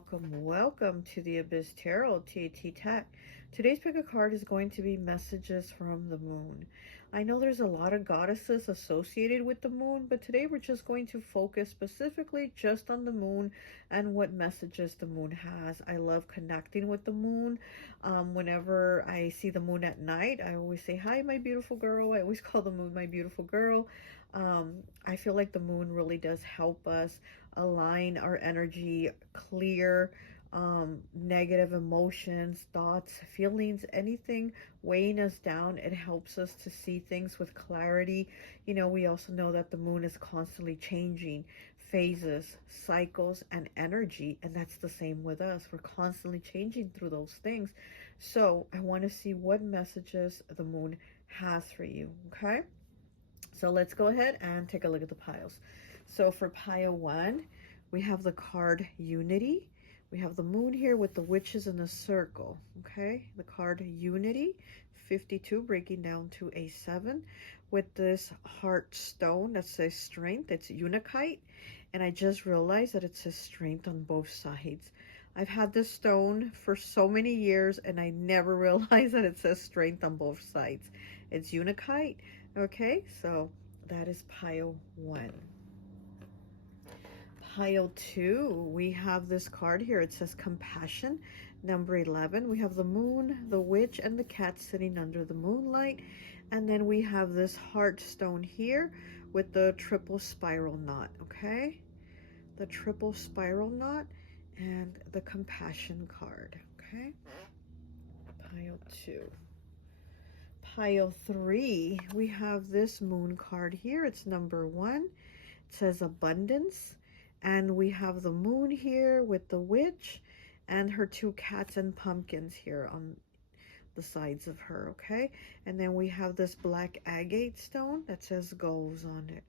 welcome to the Abyss Tarot T.A.T. Today's pick a card is going to be messages from the moon. I know there's a lot of goddesses associated with the moon, but today we're just going to focus specifically just on the moon and what messages the moon has. I love connecting with the moon. Whenever I see the moon at night, I always say, hi, my beautiful girl. I always call the moon my beautiful girl. I feel like the moon really does help us align our energy, clear negative emotions, thoughts, feelings, anything weighing us down. It helps us to see things with clarity. You know, we also know that the moon is constantly changing phases, cycles, and energy, and that's the same with us. We're constantly changing through those things. So I want to see what messages the moon has for you. Okay, so let's go ahead and take a look at the piles. So for pile 1, we have the card Unity. We have the moon here with the witches in a circle. Okay, the card Unity, 52, breaking down to a 7, with this heart stone that says strength. It's Unakite, and I just realized that it says strength on both sides. I've had this stone for so many years, and I never realized that it says strength on both sides. It's Unakite. Okay, so that is pile 1. Pile 2, we have this card here. It says compassion, number 11. We have the moon, the witch, and the cat sitting under the moonlight. And then we have this heart stone here with the triple spiral knot. Okay, the triple spiral knot and the compassion card. Okay, pile 2. Pile 3, we have this moon card here. It's number 1. It says abundance. And we have the moon here with the witch and her 2 cats and pumpkins here on the sides of her. Okay, and then we have this black agate stone that says goals on it.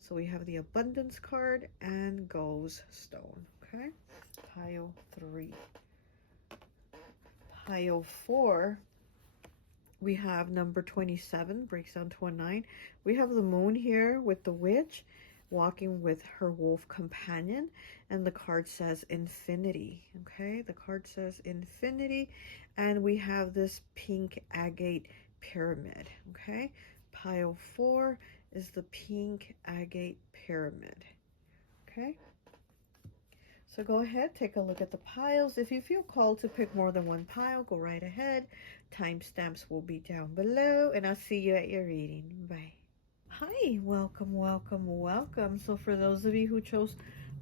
So we have the abundance card and goals stone. Okay, pile 3. Pile 4, we have number 27, breaks down to a 9. We have the moon here with the witch walking with her wolf companion, and the card says infinity. Okay, the card says infinity, and we have this pink agate pyramid. Okay, pile 4 is the pink agate pyramid. Okay, so go ahead, take a look at the piles. If you feel called to pick more than one pile, go right ahead. Timestamps will be down below, and I'll see you at your reading. Bye. Hi, welcome. So for those of you who chose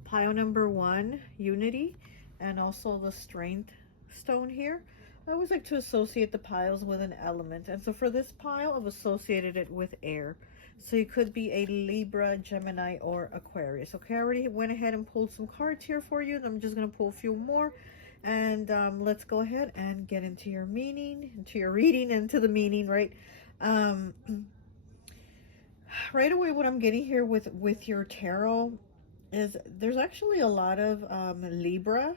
pile number 1, Unity, and also the strength stone here, I always like to associate the piles with an element. And so for this pile, I've associated it with air. So you could be a Libra, Gemini, or Aquarius. Okay, I already went ahead and pulled some cards here for you, and I'm just going to pull a few more. And let's go ahead and get into your meaning, into your reading, into the meaning, right? Right away, what I'm getting here with your tarot is there's actually a lot of Libra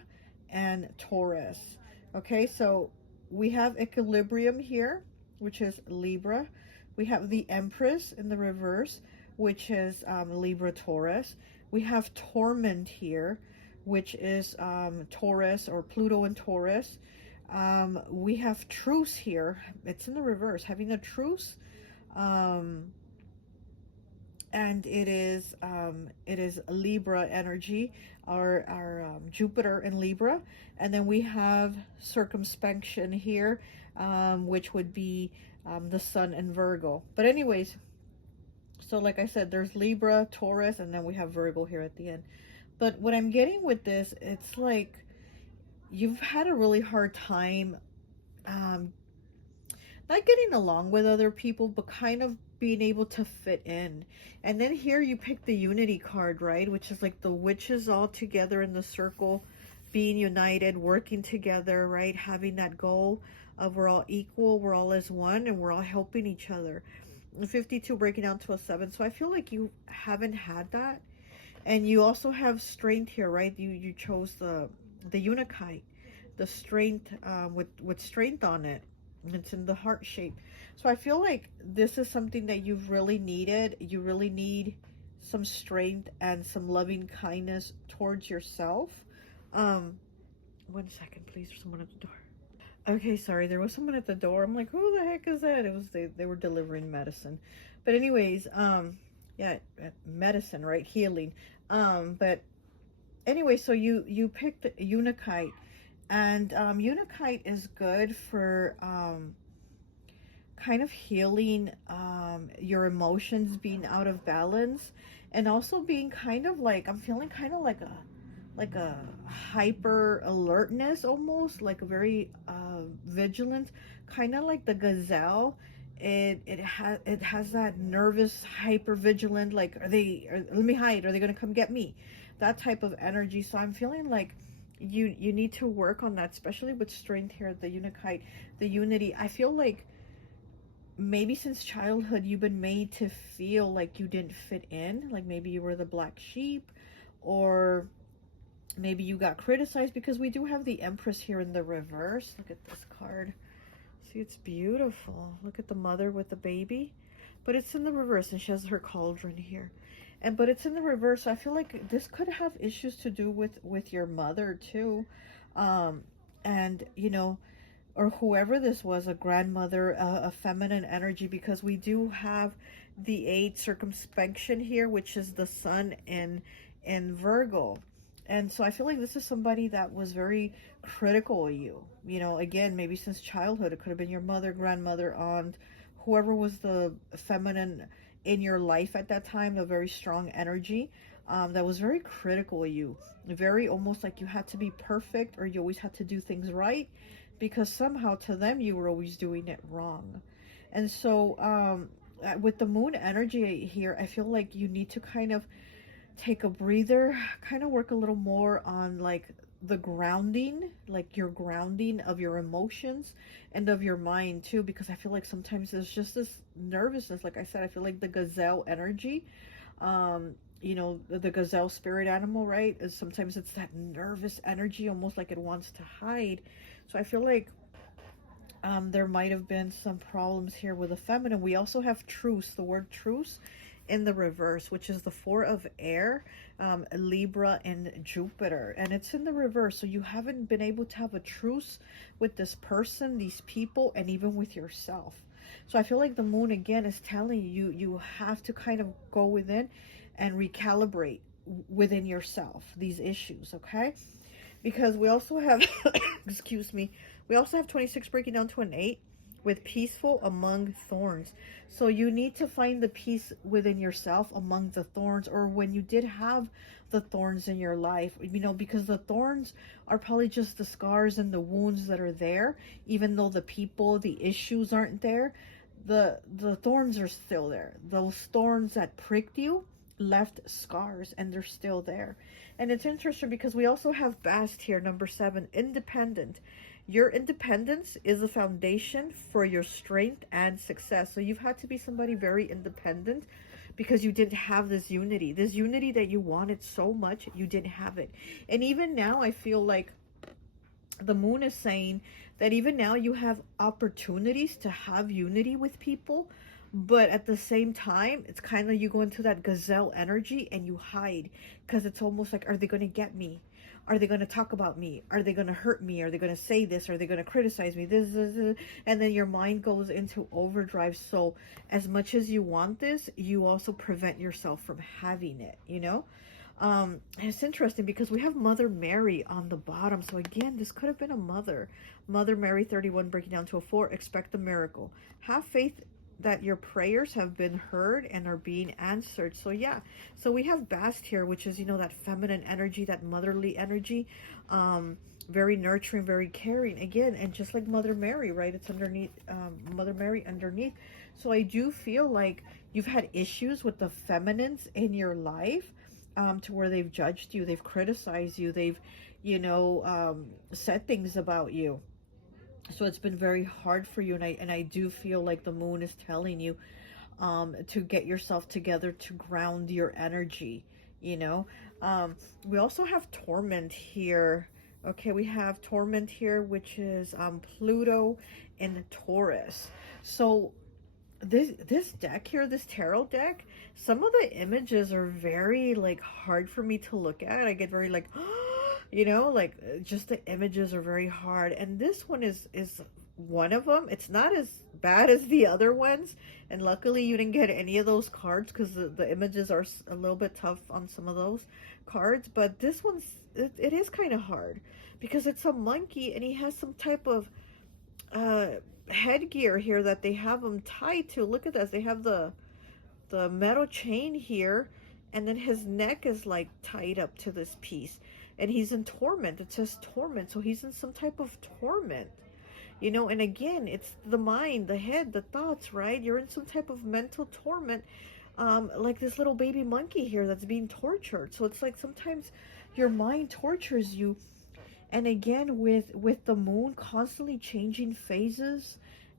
and Taurus. Okay, so we have equilibrium here, which is Libra. We have the Empress in the reverse, which is Libra Taurus. We have Torment here, which is Taurus or Pluto and Taurus. We have Truce here. It's in the reverse, having a truce. And it is Libra energy, our Jupiter in Libra. And then we have circumspection here, which would be the Sun in Virgo. But anyways, so like I said, there's Libra, Taurus, and then we have Virgo here at the end. But what I'm getting with this, it's like you've had a really hard time not getting along with other people, but kind of being able to fit in. And then here you pick the Unity card, right? Which is like the witches all together in the circle, being united, working together, right? Having that goal of we're all equal, we're all as one, and we're all helping each other. 52 breaking down to a 7. So I feel like you haven't had that. And you also have strength here, right? You chose the Unakite, the strength with strength on it. It's in the heart shape. So I feel like this is something that you've really needed. You really need some strength and some loving kindness towards yourself. 1 second, please. There's someone at the door. Okay, sorry. There was someone at the door. I'm like, who the heck is that? It was they were delivering medicine. But anyways, yeah, medicine, right? Healing. But anyway, so you picked Unakite, and Unakite is good for kind of healing your emotions being out of balance, and also being kind of like, I'm feeling kind of like a hyper alertness, almost like a very vigilant, kind of like the gazelle. It has that nervous, hyper vigilant, like, let me hide, are they going to come get me, that type of energy. So I'm feeling like you need to work on that, especially with strength here, the Unakite, the unity. I feel like maybe since childhood you've been made to feel like you didn't fit in, like maybe you were the black sheep, or maybe you got criticized, because we do have the Empress here in the reverse. Look at this card. See, it's beautiful. Look at the mother with the baby, but it's in the reverse, and she has her cauldron here. But it's in the reverse. So I feel like this could have issues to do with your mother too, and you know, or whoever this was, a grandmother, a feminine energy, because we do have the 8 circumspection here, which is the sun in Virgo. And so I feel like this is somebody that was very critical of you. You know, again, maybe since childhood. It could have been your mother, grandmother, aunt, whoever was the feminine in your life at that time, a very strong energy that was very critical of you. Very almost like you had to be perfect, or you always had to do things right, because somehow to them you were always doing it wrong. And so with the moon energy here, I feel like you need to kind of take a breather, kind of work a little more on like the grounding, like your grounding of your emotions and of your mind too, because I feel like sometimes there's just this nervousness. Like I said, I feel like the gazelle energy, you know, the gazelle spirit animal, right, is sometimes it's that nervous energy, almost like it wants to hide. So I feel like there might have been some problems here with the feminine. We also have truce, the word truce in the reverse, which is the 4 of air, Libra and Jupiter, and it's in the reverse. So you haven't been able to have a truce with this person, these people, and even with yourself. So I feel like the moon again is telling you, you have to kind of go within and recalibrate within yourself these issues, okay? Because we also have excuse me, we also have 26 breaking down to an 8 with peaceful among thorns. So you need to find the peace within yourself among the thorns, or when you did have the thorns in your life, you know, because the thorns are probably just the scars and the wounds that are there, even though the people, the issues aren't there. The thorns are still there. Those thorns that pricked you left scars, and they're still there. And it's interesting because we also have Bast here, number 7, independent. Your independence is a foundation for your strength and success. So you've had to be somebody very independent because you didn't have this unity that you wanted so much. You didn't have it. And even now I feel like the moon is saying that even now you have opportunities to have unity with people, but at the same time it's kind of, you go into that gazelle energy and you hide, because it's almost like, are they going to get me? Are they going to talk about me? Are they going to hurt me? Are they going to say this? Are they going to criticize me? This, and then your mind goes into overdrive. So as much as you want this, you also prevent yourself from having it, you know? And it's interesting because we have Mother Mary on the bottom. So again, this could have been a mother. Mother Mary 31 breaking down to a 4. Expect a miracle. Have faith that your prayers have been heard and are being answered. So yeah, so we have Bast here, which is, you know, that feminine energy, that motherly energy, very nurturing, very caring again. And just like Mother Mary, right, it's underneath, Mother Mary underneath. So I do feel like you've had issues with the feminines in your life, to where they've judged you, they've criticized you, they've, you know, said things about you. So it's been very hard for you, and I do feel like the moon is telling you to get yourself together, to ground your energy, you know. We also have torment here. Okay, we have torment here, which is Pluto in Taurus. So this deck here, this tarot deck, some of the images are very like hard for me to look at. I get very like You know, like just the images are very hard. And this one is one of them. It's not as bad as the other ones. And luckily you didn't get any of those cards because the images are a little bit tough on some of those cards. But this one's, it is kind of hard because it's a monkey and he has some type of uh, headgear here that they have him tied to. Look at this. They have the metal chain here, and then his neck is like tied up to this piece, and he's in torment. It says torment, so he's in some type of torment, you know. And again, it's the mind, the head, the thoughts, right? You're in some type of mental torment, like this little baby monkey here that's being tortured. So it's like sometimes your mind tortures you. And again, with the moon constantly changing phases,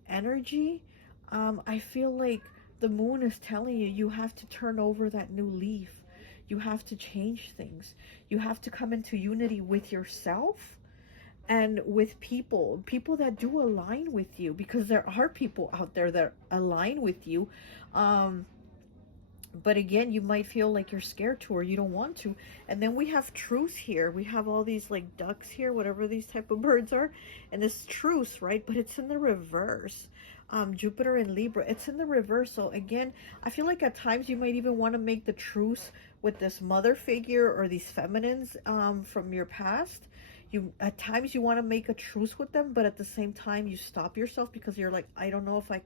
energy, I feel like the moon is telling you, you have to turn over that new leaf. You have to change things. You have to come into unity with yourself and with people that do align with you, because there are people out there that align with you. But again, you might feel like you're scared to, or you don't want to. And then we have truth here. We have all these like ducks here, whatever these type of birds are. And this truth, right? But it's in the reverse. Jupiter and Libra, it's in the reverse. So again, I feel like at times you might even want to make the truce with this mother figure or these feminines from your past. At times you want to make a truce with them, but at the same time you stop yourself because you're like, I don't know if I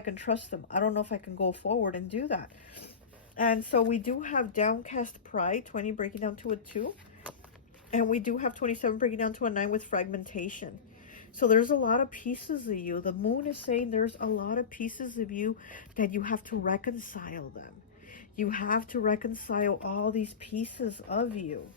can trust them. I don't know if I can go forward and do that. And so we do have downcast pride, 20 breaking down to a 2. And we do have 27 breaking down to a 9 with fragmentation. So there's a lot of pieces of you. The moon is saying there's a lot of pieces of you that you have to reconcile them. You have to reconcile all these pieces of you.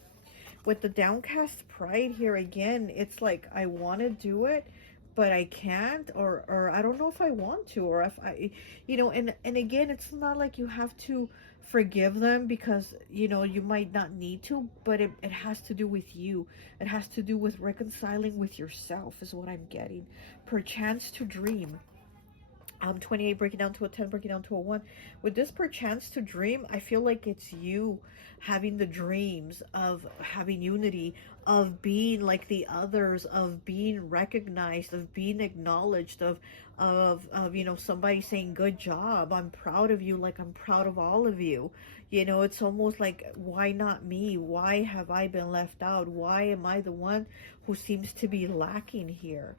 With the downcast pride here, again, it's like I want to do it, but I can't, or I don't know if I want to, or if I, you know, and again, it's not like you have to forgive them because, you know, you might not need to, but it has to do with you. It has to do with reconciling with yourself is what I'm getting. Perchance to dream. 28 breaking down to a 10, breaking down to a 1. With this perchance to dream, I feel like it's you having the dreams of having unity, of being like the others, of being recognized, of being acknowledged, of you know, somebody saying, good job, I'm proud of you, like I'm proud of all of you. You know, it's almost like, why not me? Why have I been left out? Why am I the one who seems to be lacking here?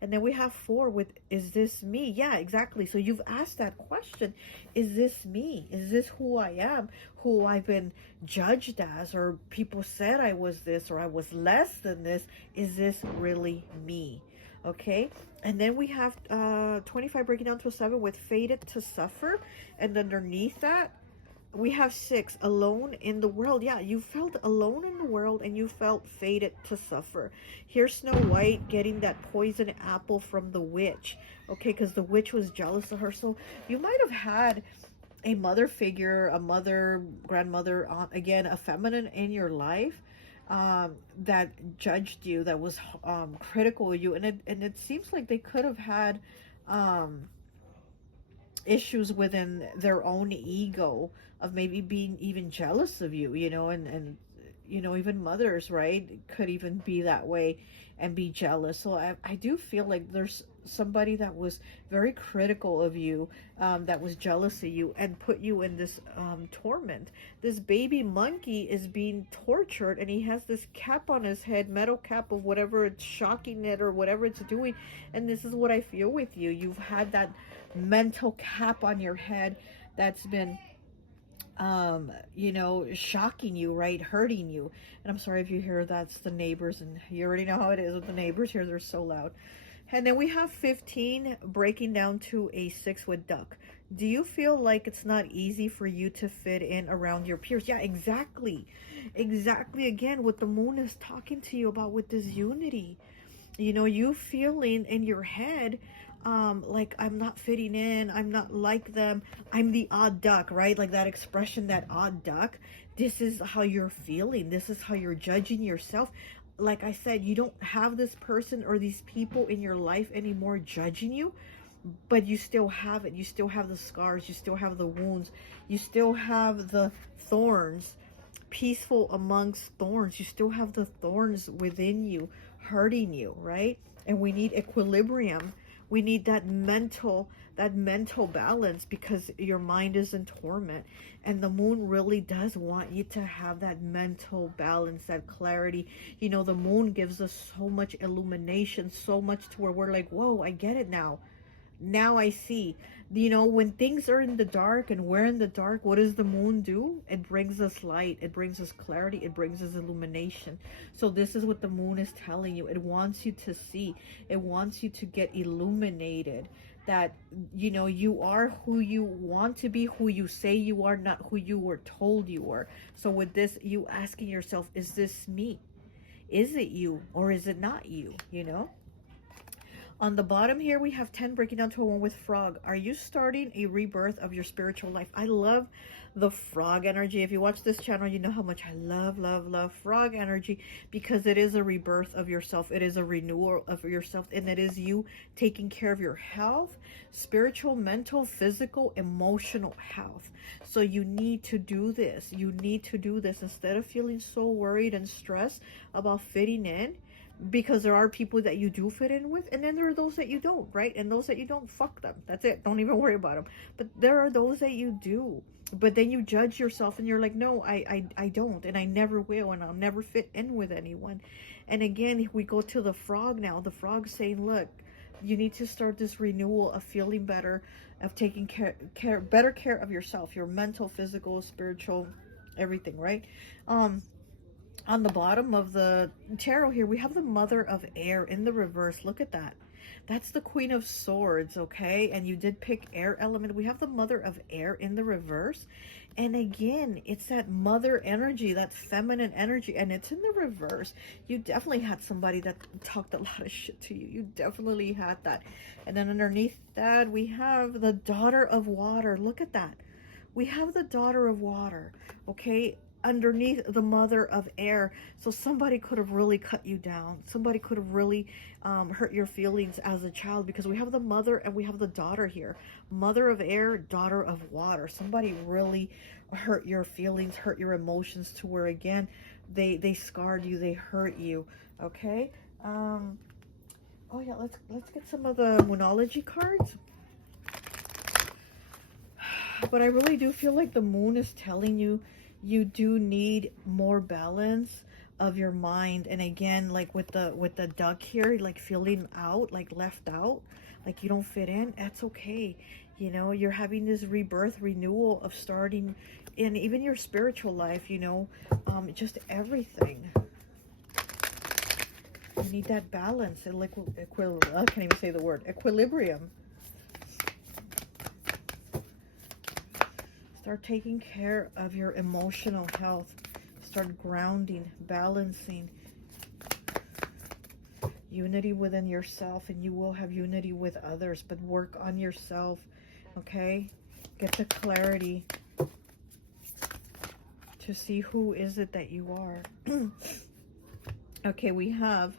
And then we have 4 with, is this me? Yeah, exactly. So you've asked that question. Is this me? Is this who I am? Who I've been judged as, or people said I was this, or I was less than this. Is this really me? Okay. And then we have 25 breaking down to a 7 with fated to suffer. And underneath that, we have 6, alone in the world. Yeah, you felt alone in the world and you felt fated to suffer. Here's Snow White getting that poison apple from the witch. Okay, because the witch was jealous of her. So you might have had a mother figure, a mother, grandmother, aunt, again, a feminine in your life that judged you, that was critical of you. And it seems like they could have had issues within their own ego of maybe being even jealous of you, you know, and you know, even mothers, right, could even be that way and be jealous. So I do feel like there's somebody that was very critical of you, that was jealous of you and put you in this torment. This baby monkey is being tortured and he has this cap on his head, metal cap of whatever it's shocking it or whatever it's doing. And this is what I feel with you. You've had that mental cap on your head that's been you know, shocking you, right, hurting you. And I'm sorry if you hear that's the neighbors, and you already know how it is with the neighbors here, they're so loud. And then we have 15 breaking down to a 6 with duck. Do you feel like it's not easy for you to fit in around your peers? Yeah, exactly. Again, what the moon is talking to you about with this unity, you know, you feeling in your head like I'm not fitting in, I'm not like them, I'm the odd duck, right? Like that expression, that odd duck. This is how you're feeling. This is how you're judging yourself. Like I said, you don't have this person or these people in your life anymore judging you, but you still have it. You still have the scars, you still have the wounds, you still have the thorns. peaceful amongst thorns. You still have the thorns within you hurting you, right? And we need equilibrium. We need that mental balance, because your mind is in torment. And the moon really does want you to have that mental balance, that clarity. You know, the moon gives us so much illumination, so much to where we're like, whoa, I get it now. Now I see. You know, when things are in the dark and we're in the dark, what does the moon do? It brings us light, it brings us clarity, it brings us illumination. So this is what the moon is telling you. It wants you to see, it wants you to get illuminated, that, you know, you are who you want to be, who you say you are, not who you were told you were. So with this, you asking yourself, is this me? Is it you, or is it not you? You know? On the bottom here, we have 10 breaking down to a 1 with frog. Are you starting a rebirth of your spiritual life? I love the frog energy. If you watch this channel, you know how much I love frog energy, because it is a rebirth of yourself. It is a renewal of yourself, and it is you taking care of your health, spiritual, mental, physical, emotional health. So you need to do this. You need to do this instead of feeling so worried and stressed about fitting in. Because there are people that you do fit in with, and then there are those that you don't, right? And those that you don't, fuck them. That's it. Don't even worry about them. But there are those that you do. But then you judge yourself and you're like, no, I don't, and I never will, and I'll never fit in with anyone. And again, we go to the frog now. The frog saying, look, you need to start this renewal of feeling better, of taking better care of yourself, your mental, physical, spiritual, everything, right? On the bottom of the tarot here, we have the Mother of Air in the reverse. Look at that. That's the Queen of Swords, okay? And you did pick air element. We have the Mother of Air in the reverse. And again, it's that mother energy, that feminine energy, and it's in the reverse. You definitely had somebody that talked a lot of shit to you. You definitely had that. And then underneath that, we have the Daughter of Water. Look at that. We have the Daughter of Water, okay? Underneath the Mother of Air. So somebody could have really cut you down. Somebody could have really hurt your feelings as a child, because we have the mother and we have the daughter here. Mother of Air, Daughter of Water. Somebody really hurt your feelings, hurt your emotions, to where again they scarred you, they hurt you. Okay. Oh yeah, let's get some of the Moonology cards. But I really do feel like the moon is telling you, you do need more balance of your mind. And again, like with the duck here, like feeling out, like left out, like you don't fit in. That's okay. You know, you're having this rebirth, renewal of starting in even your spiritual life, you know, just everything. You need that balance and I can't even say the word, equilibrium. Start taking care of your emotional health. Start grounding, balancing. Unity within yourself, and you will have unity with others. But work on yourself, okay? Get the clarity to see who is it that you are. Okay, we have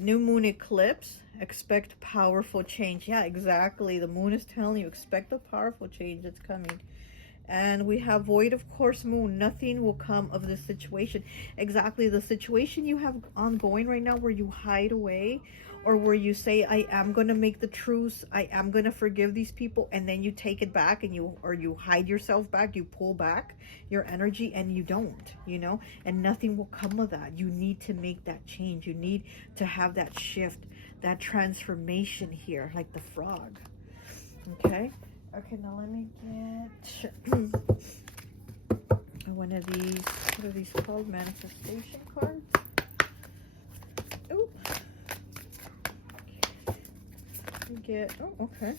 new moon eclipse. Expect powerful change. Yeah, exactly. The moon is telling you, expect a powerful change that's coming. And we have void of course moon. Nothing will come of this situation. Exactly, the situation you have ongoing right now, where you hide away, or where you say, I am going to make the truce, I am going to forgive these people, and then you take it back and you hide yourself back, you pull back your energy, and you don't, you know, and nothing will come of that. You need to make that change. You need to have that shift, that transformation here, like the frog. Okay. Okay, now let me get one of these. What are these called? Manifestation cards. Oh, get. Oh, okay.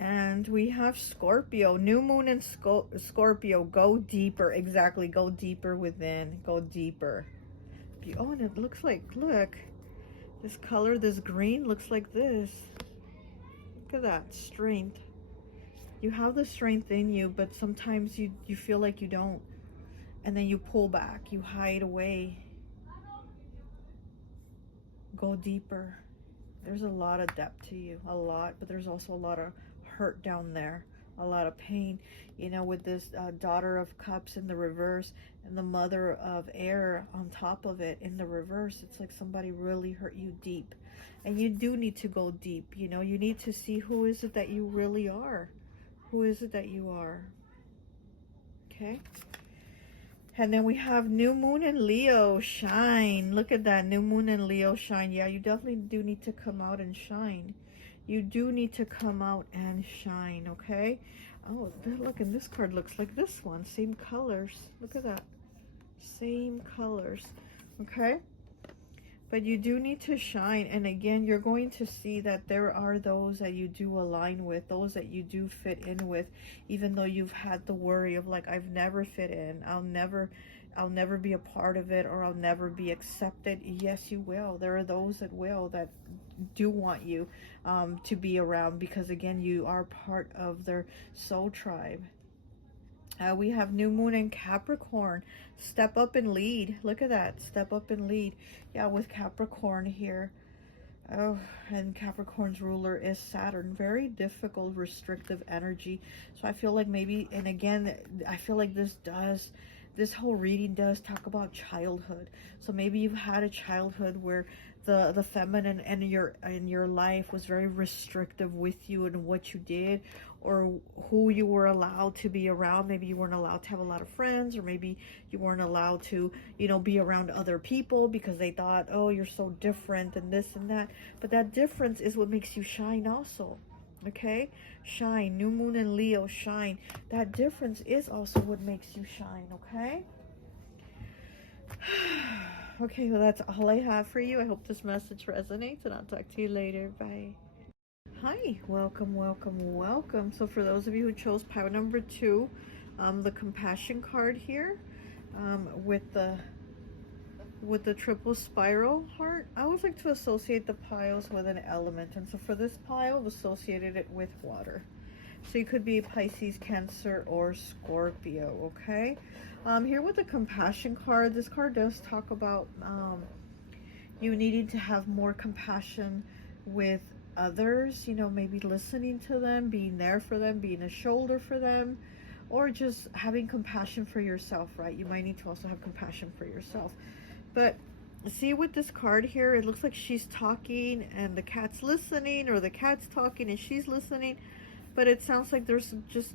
And we have Scorpio, new moon and Scorpio. Go deeper. Exactly. Go deeper within. Go deeper. Oh, and it looks like, look, this color, this green looks like this. Look at that strength. You have the strength in you, but sometimes you feel like you don't, and then you pull back, you hide away. Go deeper. There's a lot of depth to you, a lot, but there's also a lot of hurt down there, a lot of pain, you know, with this daughter of cups in the reverse and the mother of air on top of it in the reverse. It's like somebody really hurt you deep, and you do need to go deep. You know, you need to see who is it that you really are. Who is it that you are? Okay. And then we have new moon in Leo, shine. Look at that, new moon in Leo, shine. Yeah, you definitely do need to come out and shine. You do need to come out and shine, okay? Oh, look, and this card looks like this one. Same colors. Look at that. Same colors, okay? But you do need to shine. And again, you're going to see that there are those that you do align with, those that you do fit in with, even though you've had the worry of like, I've never fit in, I'll never be a part of it, or I'll never be accepted. Yes, you will. There are those that will, that do want you to be around, because again, you are part of their soul tribe. We have new moon in Capricorn. Step up and lead. Look at that. Step up and lead. Yeah, with Capricorn here. Oh, and Capricorn's ruler is Saturn. Very difficult, restrictive energy. So I feel like maybe, and again, I feel like this whole reading does talk about childhood. So maybe you've had a childhood where the feminine in your life was very restrictive with you and what you did, or who you were allowed to be around. Maybe you weren't allowed to have a lot of friends, or maybe you weren't allowed to, you know, be around other people because they thought, oh, you're so different and this and that. But that difference is what makes you shine also. Okay, shine. New moon in Leo, shine. That difference is also what makes you shine. Okay. Okay, well, that's all I have for you. I hope this message resonates, and I'll talk to you later. Bye. Hi, welcome, welcome, welcome. So for those of you who chose pile number 2, the compassion card here, with the triple spiral heart, I always like to associate the piles with an element. And so for this pile, I've associated it with water. So you could be Pisces, Cancer, or Scorpio, okay? Here with the compassion card, this card does talk about you needing to have more compassion with others, you know, maybe listening to them, being there for them, being a shoulder for them, or just having compassion for yourself, right? You might need to also have compassion for yourself. But see, with this card here, it looks like she's talking and the cat's listening, or the cat's talking and she's listening, but it sounds like there's just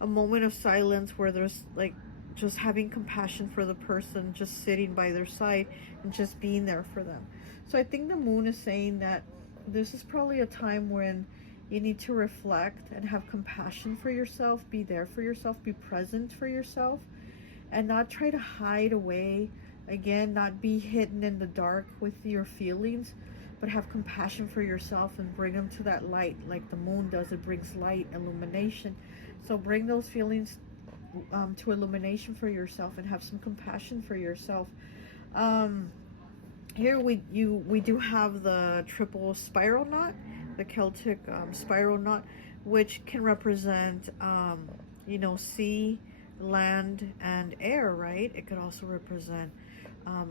a moment of silence where there's like just having compassion for the person, just sitting by their side and just being there for them. So I think the moon is saying that this is probably a time when you need to reflect and have compassion for yourself, be there for yourself, be present for yourself, and not try to hide away. Again, not be hidden in the dark with your feelings, but have compassion for yourself and bring them to that light, like the moon does. It brings light, illumination. So bring those feelings to illumination for yourself, and have some compassion for yourself. Here we do have the triple spiral knot, the Celtic spiral knot, which can represent you know, sea, land, and air, right? It could also represent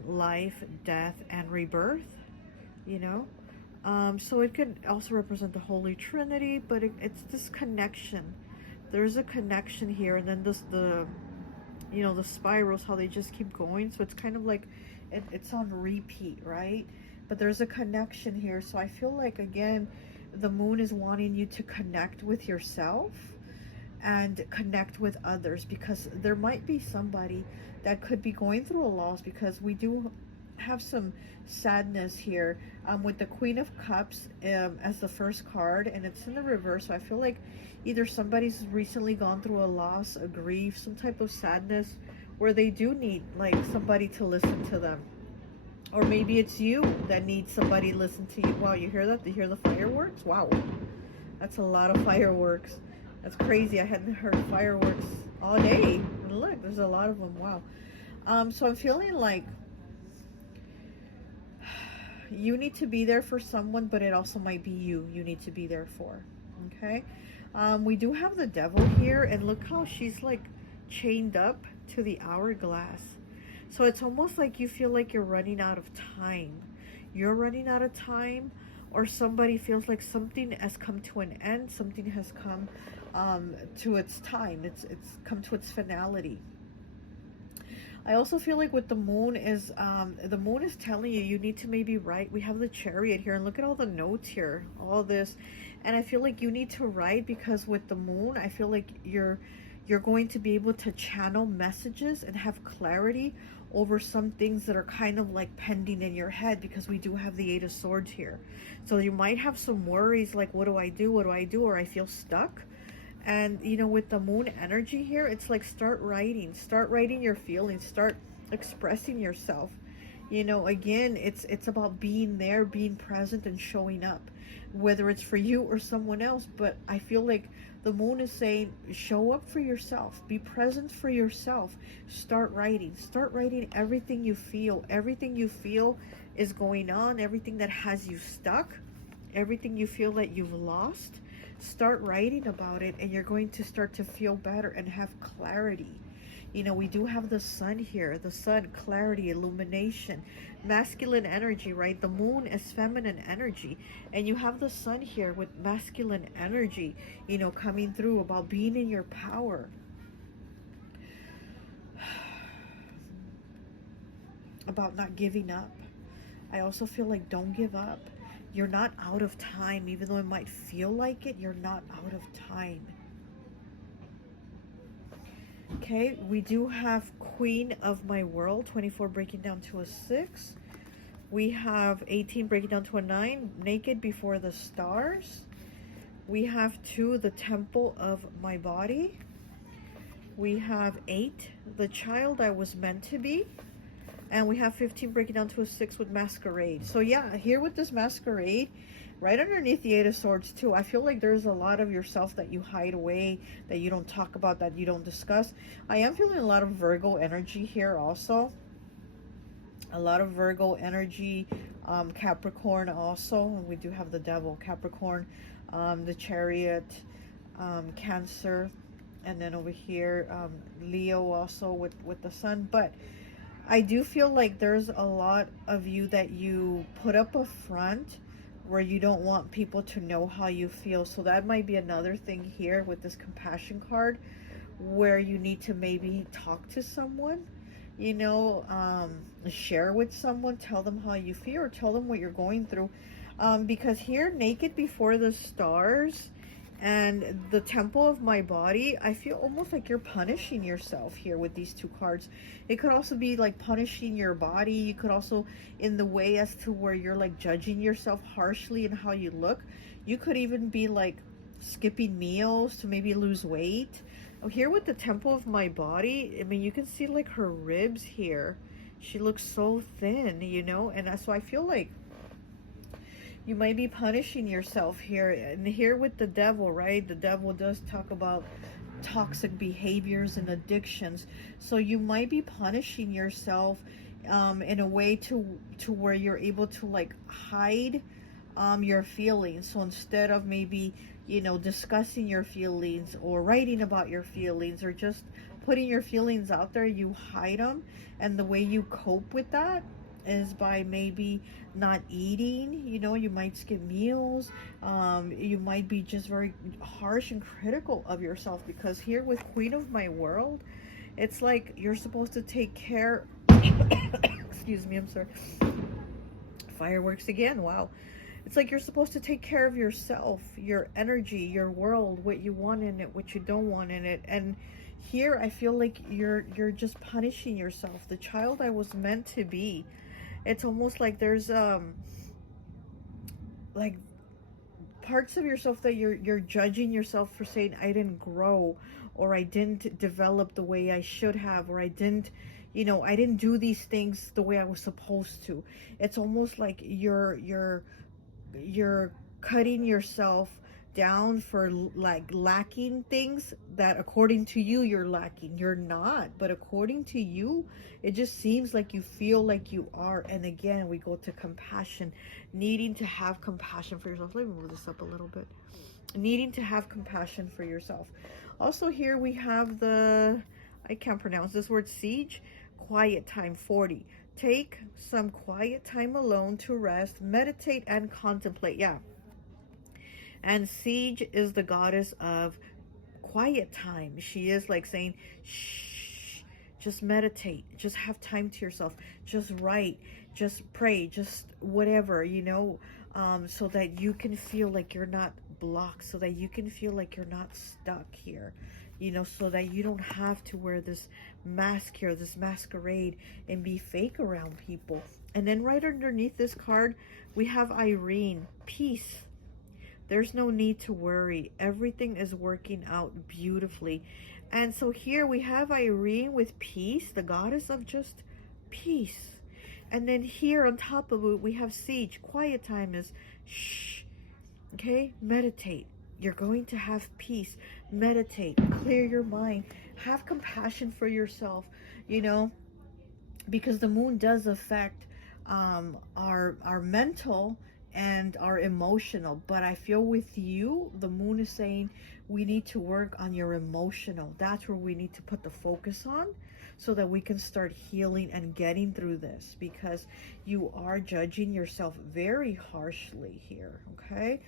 life, death, and rebirth, you know. So it could also represent the Holy Trinity, but it's this connection. There's a connection here, and then the you know, the spirals, how they just keep going. So it's kind of like it's on repeat, right? But there's a connection here. So I feel like, again, the moon is wanting you to connect with yourself and connect with others, because there might be somebody that could be going through a loss, because we do have some sadness here with the Queen of Cups as the first card, and it's in the reverse. So I feel like either somebody's recently gone through a loss, a grief, some type of sadness, where they do need like somebody to listen to them. Or maybe it's you that needs somebody to listen to you. Wow, you hear that? You hear the fireworks? Wow, that's a lot of fireworks. That's crazy. I hadn't heard fireworks all day. And look, there's a lot of them. Wow. So I'm feeling like you need to be there for someone, but it also might be you need to be there for. Okay. We do have the Devil here, and look how she's like chained up to the hourglass. So it's almost like you feel like you're running out of time. You're running out of time, or somebody feels like something has come to an end, something has come to its time, it's come to its finality. I also feel like with the moon is telling you need to maybe write. We have the Chariot here, and look at all the notes here, all this, and I feel like you need to write, because with the moon I feel like you're going to be able to channel messages and have clarity over some things that are kind of like pending in your head, because we do have the Eight of Swords here. So you might have some worries like, what do I do, what do I do, or I feel stuck. And you know, with the moon energy here, it's like start writing your feelings, start expressing yourself. You know, again, it's about being there, being present, and showing up, whether it's for you or someone else. But I feel like the moon is saying, show up for yourself, be present for yourself, start writing everything you feel. Everything you feel is going on, everything that has you stuck, everything you feel that you've lost. Start writing about it, and you're going to start to feel better and have clarity. You know, we do have the sun here, the sun, clarity, illumination, masculine energy, right? The moon is feminine energy, and you have the sun here with masculine energy, you know, coming through about being in your power. About not giving up. I also feel like don't give up. You're not out of time, even though it might feel like it. You're not out of time. Okay, we do have Queen of My World, 24 breaking down to a 6. We have 18 breaking down to a 9, Naked Before the Stars. We have 2, the Temple of My Body. We have 8, the Child I Was Meant to Be. And we have 15 breaking down to a 6 with Masquerade. So yeah, here with this Masquerade, right underneath the Eight of Swords too, I feel like there's a lot of yourself that you hide away, that you don't talk about, that you don't discuss. I am feeling a lot of Virgo energy here also. A lot of Virgo energy, Capricorn also. And we do have the Devil, Capricorn, the Chariot, Cancer. And then over here, Leo also with the Sun. But I do feel like there's a lot of you that you put up a front where you don't want people to know how you feel. So that might be another thing here with this Compassion card, where you need to maybe talk to someone, you know, share with someone, tell them how you feel, or tell them what you're going through. Because here, Naked Before the Stars and the Temple of My Body, I feel almost like you're punishing yourself here with these 2 cards. It could also be like punishing your body. You could also, in the way as to where you're like judging yourself harshly in how you look. You could even be like skipping meals to maybe lose weight. Oh, here with the Temple of My Body, I mean, you can see like her ribs here. She looks so thin, you know, and so I feel like you might be punishing yourself here. And here with the Devil, right? The Devil does talk about toxic behaviors and addictions. So you might be punishing yourself in a way to where you're able to like hide your feelings. So instead of maybe, you know, discussing your feelings or writing about your feelings or just putting your feelings out there, you hide them. And the way you cope with that is by maybe not eating. You know, you might skip meals. You might be just very harsh and critical of yourself, because here with Queen of My World, it's like you're supposed to take care excuse me, I'm sorry, fireworks again, wow. It's like you're supposed to take care of yourself, your energy, your world, what you want in it, what you don't want in it. And here I feel like you're just punishing yourself. The child I was meant to be. It's almost like there's like parts of yourself that you're judging yourself for, saying I didn't grow, or I didn't develop the way I should have, or I didn't, you know, I didn't do these things the way I was supposed to. It's almost like you're cutting yourself down for like lacking things that according to you you're lacking. You're not, but according to you it just seems like you feel like you are. And again, we go to compassion, needing to have compassion for yourself. Let me move this up a little bit. Needing to have compassion for yourself. Also here we have the, I can't pronounce this word, siege, quiet time 40. Take some quiet time alone to rest, meditate, and contemplate. Yeah. And Siege is the goddess of quiet time. She is like saying, shh, just meditate, just have time to yourself, just write, just pray, just whatever, you know, so that you can feel like you're not blocked, so that you can feel like you're not stuck here, you know, so that you don't have to wear this mask here, this masquerade, and be fake around people. And then right underneath this card, we have Irene, peace. There's no need to worry. Everything is working out beautifully. And so here we have Irene with peace, the goddess of just peace. And then here on top of it, we have Siege. Quiet time is shh. Okay? Meditate. You're going to have peace. Meditate. Clear your mind. Have compassion for yourself, you know, because the moon does affect our mental and our emotional. But I feel with you, the moon is saying we need to work on your emotional. That's where we need to put the focus on, so that we can start healing and getting through this, because you are judging yourself very harshly here. Okay.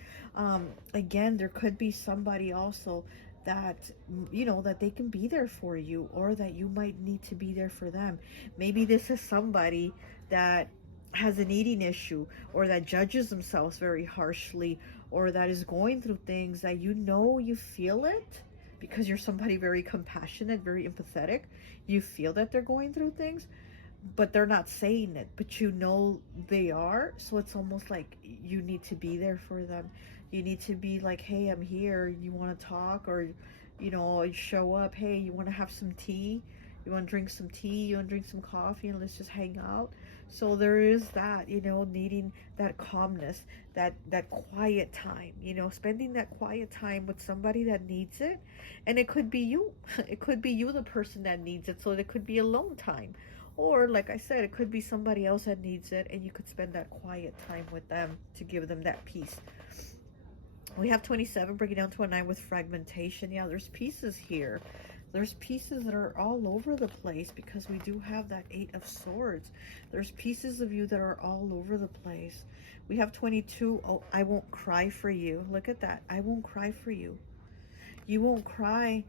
Again, there could be somebody also that, you know, that they can be there for you, or that you might need to be there for them. Maybe this is somebody that has an eating issue, or that judges themselves very harshly, or that is going through things that, you know, you feel it because you're somebody very compassionate, very empathetic. You feel that they're going through things, but they're not saying it, but you know they are. So it's almost like you need to be there for them. You need to be like, hey, I'm here, you want to talk? Or, you know, show up, hey, you want to have some tea? You want to drink some tea? You want to drink some coffee, and let's just hang out? So there is that, you know, needing that calmness, that quiet time, you know, spending that quiet time with somebody that needs it. And it could be you. It could be you, the person that needs it. So it could be alone time. Or, like I said, it could be somebody else that needs it, and you could spend that quiet time with them to give them that peace. We have 27 breaking down to a 9 with fragmentation. Yeah, there's pieces here. There's pieces that are all over the place, because we do have that 8 of Swords. There's pieces of you that are all over the place. We have 22. Oh, I won't cry for you. Look at that. I won't cry for you. You won't cry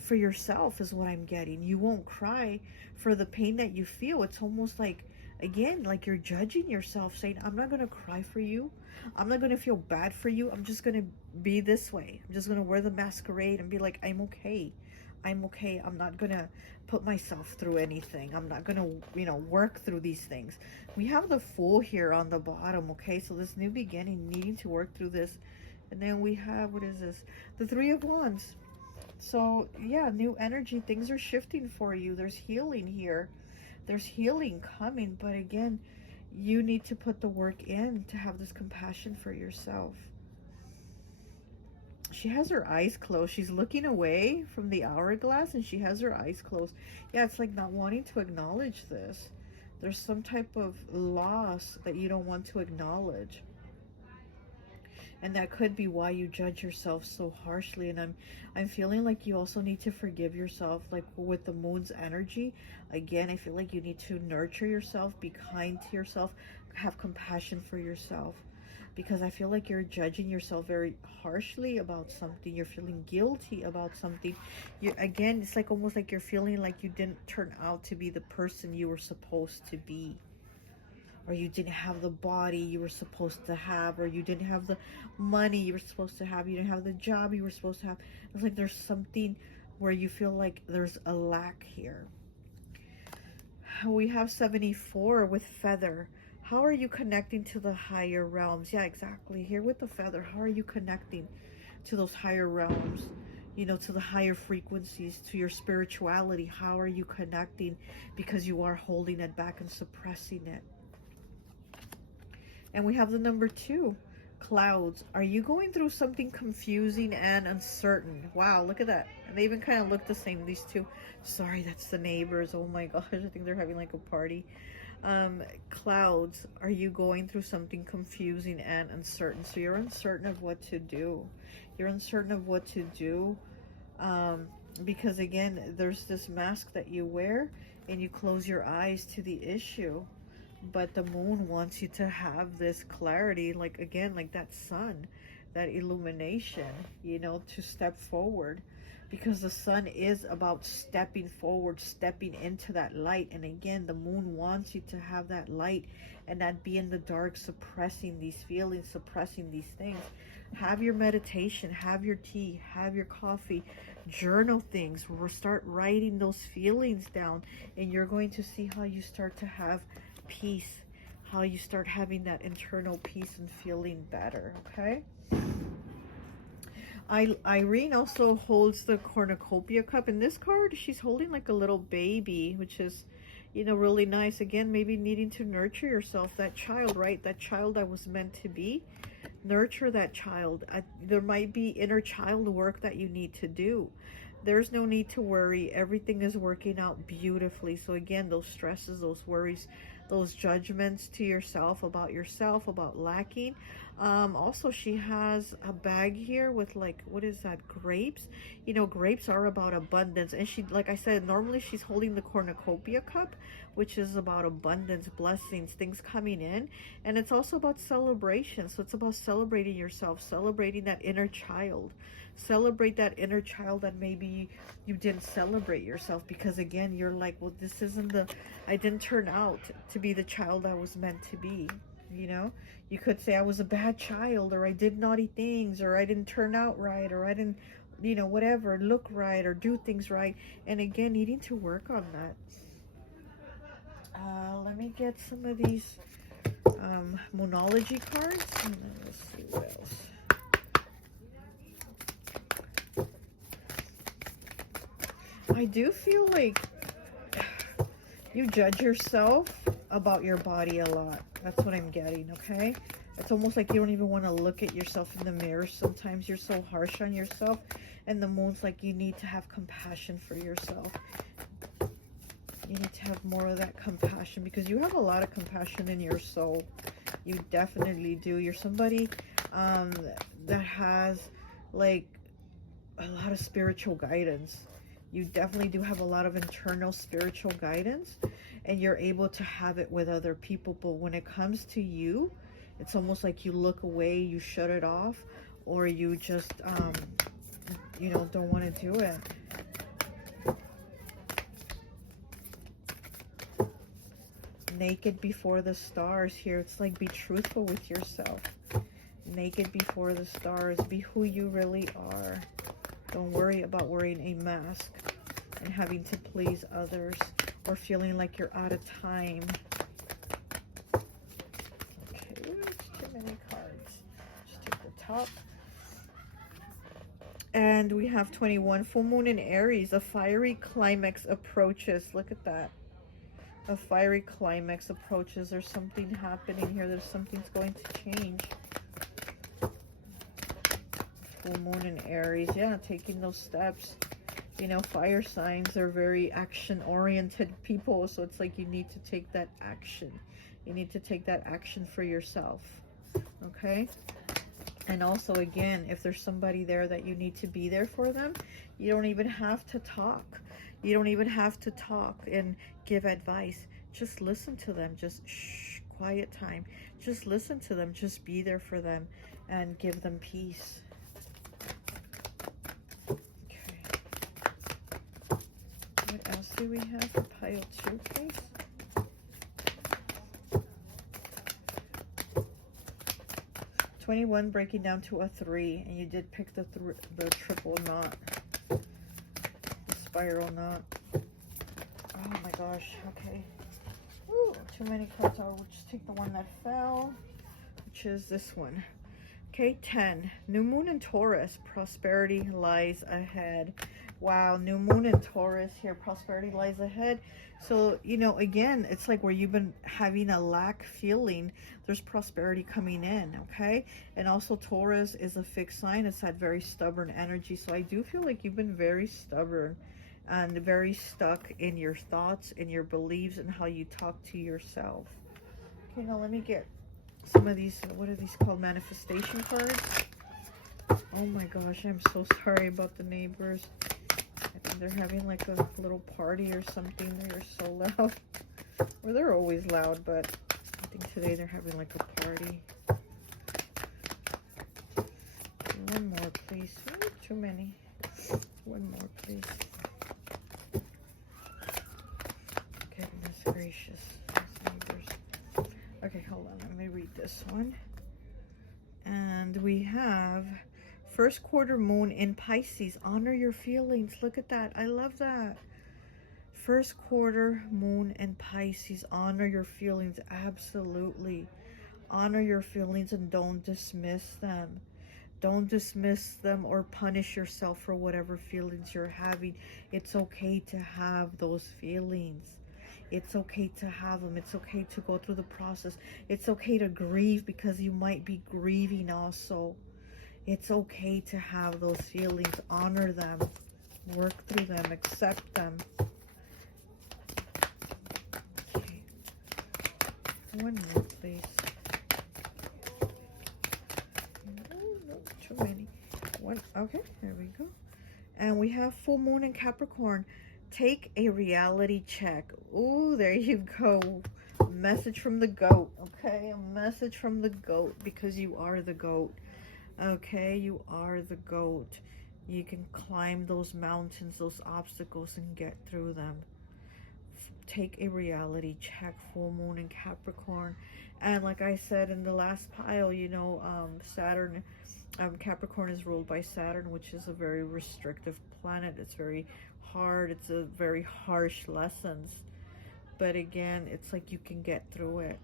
for yourself is what I'm getting. You won't cry for the pain that you feel. It's almost like, again, like you're judging yourself, saying, I'm not going to cry for you. I'm not going to feel bad for you. I'm just going to be this way. I'm just going to wear the masquerade and be like, I'm okay. I'm okay. I'm not going to put myself through anything. I'm not going to, you know, work through these things. We have the Fool here on the bottom, okay? So this new beginning, needing to work through this. And then we have, what is this? The 3 of Wands. So, yeah, new energy. Things are shifting for you. There's healing here. There's healing coming. But again, you need to put the work in to have this compassion for yourself. She has her eyes closed. She's looking away from the hourglass, and she has her eyes closed. Yeah, it's like not wanting to acknowledge this. There's some type of loss that you don't want to acknowledge. And that could be why you judge yourself so harshly. And I'm feeling like you also need to forgive yourself, like with the moon's energy. Again, I feel like you need to nurture yourself, be kind to yourself, have compassion for yourself. Because I feel like you're judging yourself very harshly about something. You're feeling guilty about something. Again, it's like almost like you're feeling like you didn't turn out to be the person you were supposed to be. Or you didn't have the body you were supposed to have, or you didn't have the money you were supposed to have, you didn't have the job you were supposed to have. It's like there's something where you feel like there's a lack here. We have 74 with Feather. How are you connecting to the higher realms? Yeah, exactly. Here with the Feather, how are you connecting to those higher realms? You know, to the higher frequencies, to your spirituality. How are you connecting? Because you are holding it back and suppressing it. And we have the number 2, clouds. Are you going through something confusing and uncertain? Wow, look at that. And they even kind of look the same, these two. Sorry, that's the neighbors. Oh my gosh, I think they're having like a party. Clouds, are you going through something confusing and uncertain? So you're uncertain of what to do. You're uncertain of what to do. Because again, there's this mask that you wear, and you close your eyes to the issue. But the moon wants you to have this clarity, like again, like that sun, that illumination, you know, to step forward, because the sun is about stepping forward, stepping into that light. And again, the moon wants you to have that light and not be in the dark, suppressing these feelings, suppressing these things. Have your meditation, have your tea, have your coffee, journal things, start writing those feelings down, and you're going to see how you start to have peace, how you start having that internal peace and feeling better. Okay, Irene also holds the cornucopia cup. In this card, she's holding like a little baby, which is, you know, really nice. Again, maybe needing to nurture yourself, that child, right? That child that was meant to be. Nurture that child. There might be inner child work that you need to do. There's no need to worry. Everything is working out beautifully. So again, those stresses, those worries, those judgments to yourself, about lacking. Also, she has a bag here with, like, what is that? Grapes. You know, grapes are about abundance. And she, like I said, normally she's holding the cornucopia cup, which is about abundance, blessings, things coming in. And it's also about celebration. So it's about celebrating yourself, celebrating that inner child. Celebrate that inner child that maybe you didn't celebrate yourself, because again, you're like, well, this isn't I didn't turn out to be the child I was meant to be. You know, you could say I was a bad child, or I did naughty things, or I didn't turn out right, or I didn't, you know, whatever, look right or do things right. And again, needing to work on that. Let me get some of these Moonology cards, and then let's see what else. I do feel like you judge yourself about your body a lot. That's what I'm getting, okay? It's almost like you don't even want to look at yourself in the mirror. Sometimes you're so harsh on yourself, and the moon's like, you need to have compassion for yourself. You need to have more of that compassion, because you have a lot of compassion in your soul. You definitely do. You're somebody that has, like, a lot of spiritual guidance. You definitely do have a lot of internal spiritual guidance, and you're able to have it with other people. But when it comes to you, it's almost like you look away, you shut it off, or you just, you know, don't want to do it. Naked before the stars here. It's like, be truthful with yourself. Naked before the stars. Be who you really are. Don't worry about wearing a mask and having to please others, or feeling like you're out of time. Okay, it's too many cards. Just take the top. And we have 21. Full moon in Aries. A fiery climax approaches. Look at that. A fiery climax approaches. There's something happening here. Something's going to change. Full moon in Aries. Yeah, taking those steps. You know, fire signs are very action-oriented people. So it's like you need to take that action. You need to take that action for yourself. Okay? And also, again, if there's somebody there that you need to be there for them, you don't even have to talk. You don't even have to talk and give advice. Just listen to them. Just shh, quiet time. Just listen to them. Just be there for them and give them peace. What else do we have for pile 2, please? $21 breaking down to a 3, and you did pick the triple knot, the spiral knot. Oh my gosh. Okay. Ooh, too many cards. I'll just take the one that fell, which is this one. Okay, 10. New moon in Taurus. Prosperity lies ahead. Wow, new moon in Taurus here. Prosperity lies ahead. So, you know, again, it's like where you've been having a lack feeling, there's prosperity coming in, okay? And also Taurus is a fixed sign. It's that very stubborn energy. So I do feel like you've been very stubborn and very stuck in your thoughts and your beliefs and how you talk to yourself. Okay, now let me get some of these, what are these called? Manifestation cards. Oh my gosh, I'm so sorry about the neighbors. I think they're having like a little party or something. They're so loud. Well, they're always loud, but I think today they're having like a party. One more, please. Ooh, too many. One more, please. Goodness gracious. Okay, hold on. Let me read this one. And we have first quarter moon in Pisces. Honor your feelings. Look at that. I love that. First quarter moon in Pisces. Honor your feelings. Absolutely. Honor your feelings and don't dismiss them. Don't dismiss them or punish yourself for whatever feelings you're having. It's okay to have those feelings. It's okay to have them. It's okay to go through the process. It's okay to grieve because you might be grieving also. It's okay to have those feelings. Honor them. Work through them. Accept them. Okay. One more, please. No, too many. One. Okay, there we go. And we have full moon in Capricorn. Take a reality check. Ooh, there you go. Message from the goat. Okay, a message from the goat because you are the goat. Okay, you are the goat. You can climb those mountains, those obstacles, and get through them. Take a reality check. Full moon in Capricorn. And like I said in the last pile, you know, Saturn, Capricorn is ruled by Saturn, which is a very restrictive planet. It's very hard. It's a very harsh lessons. But again, it's like you can get through it.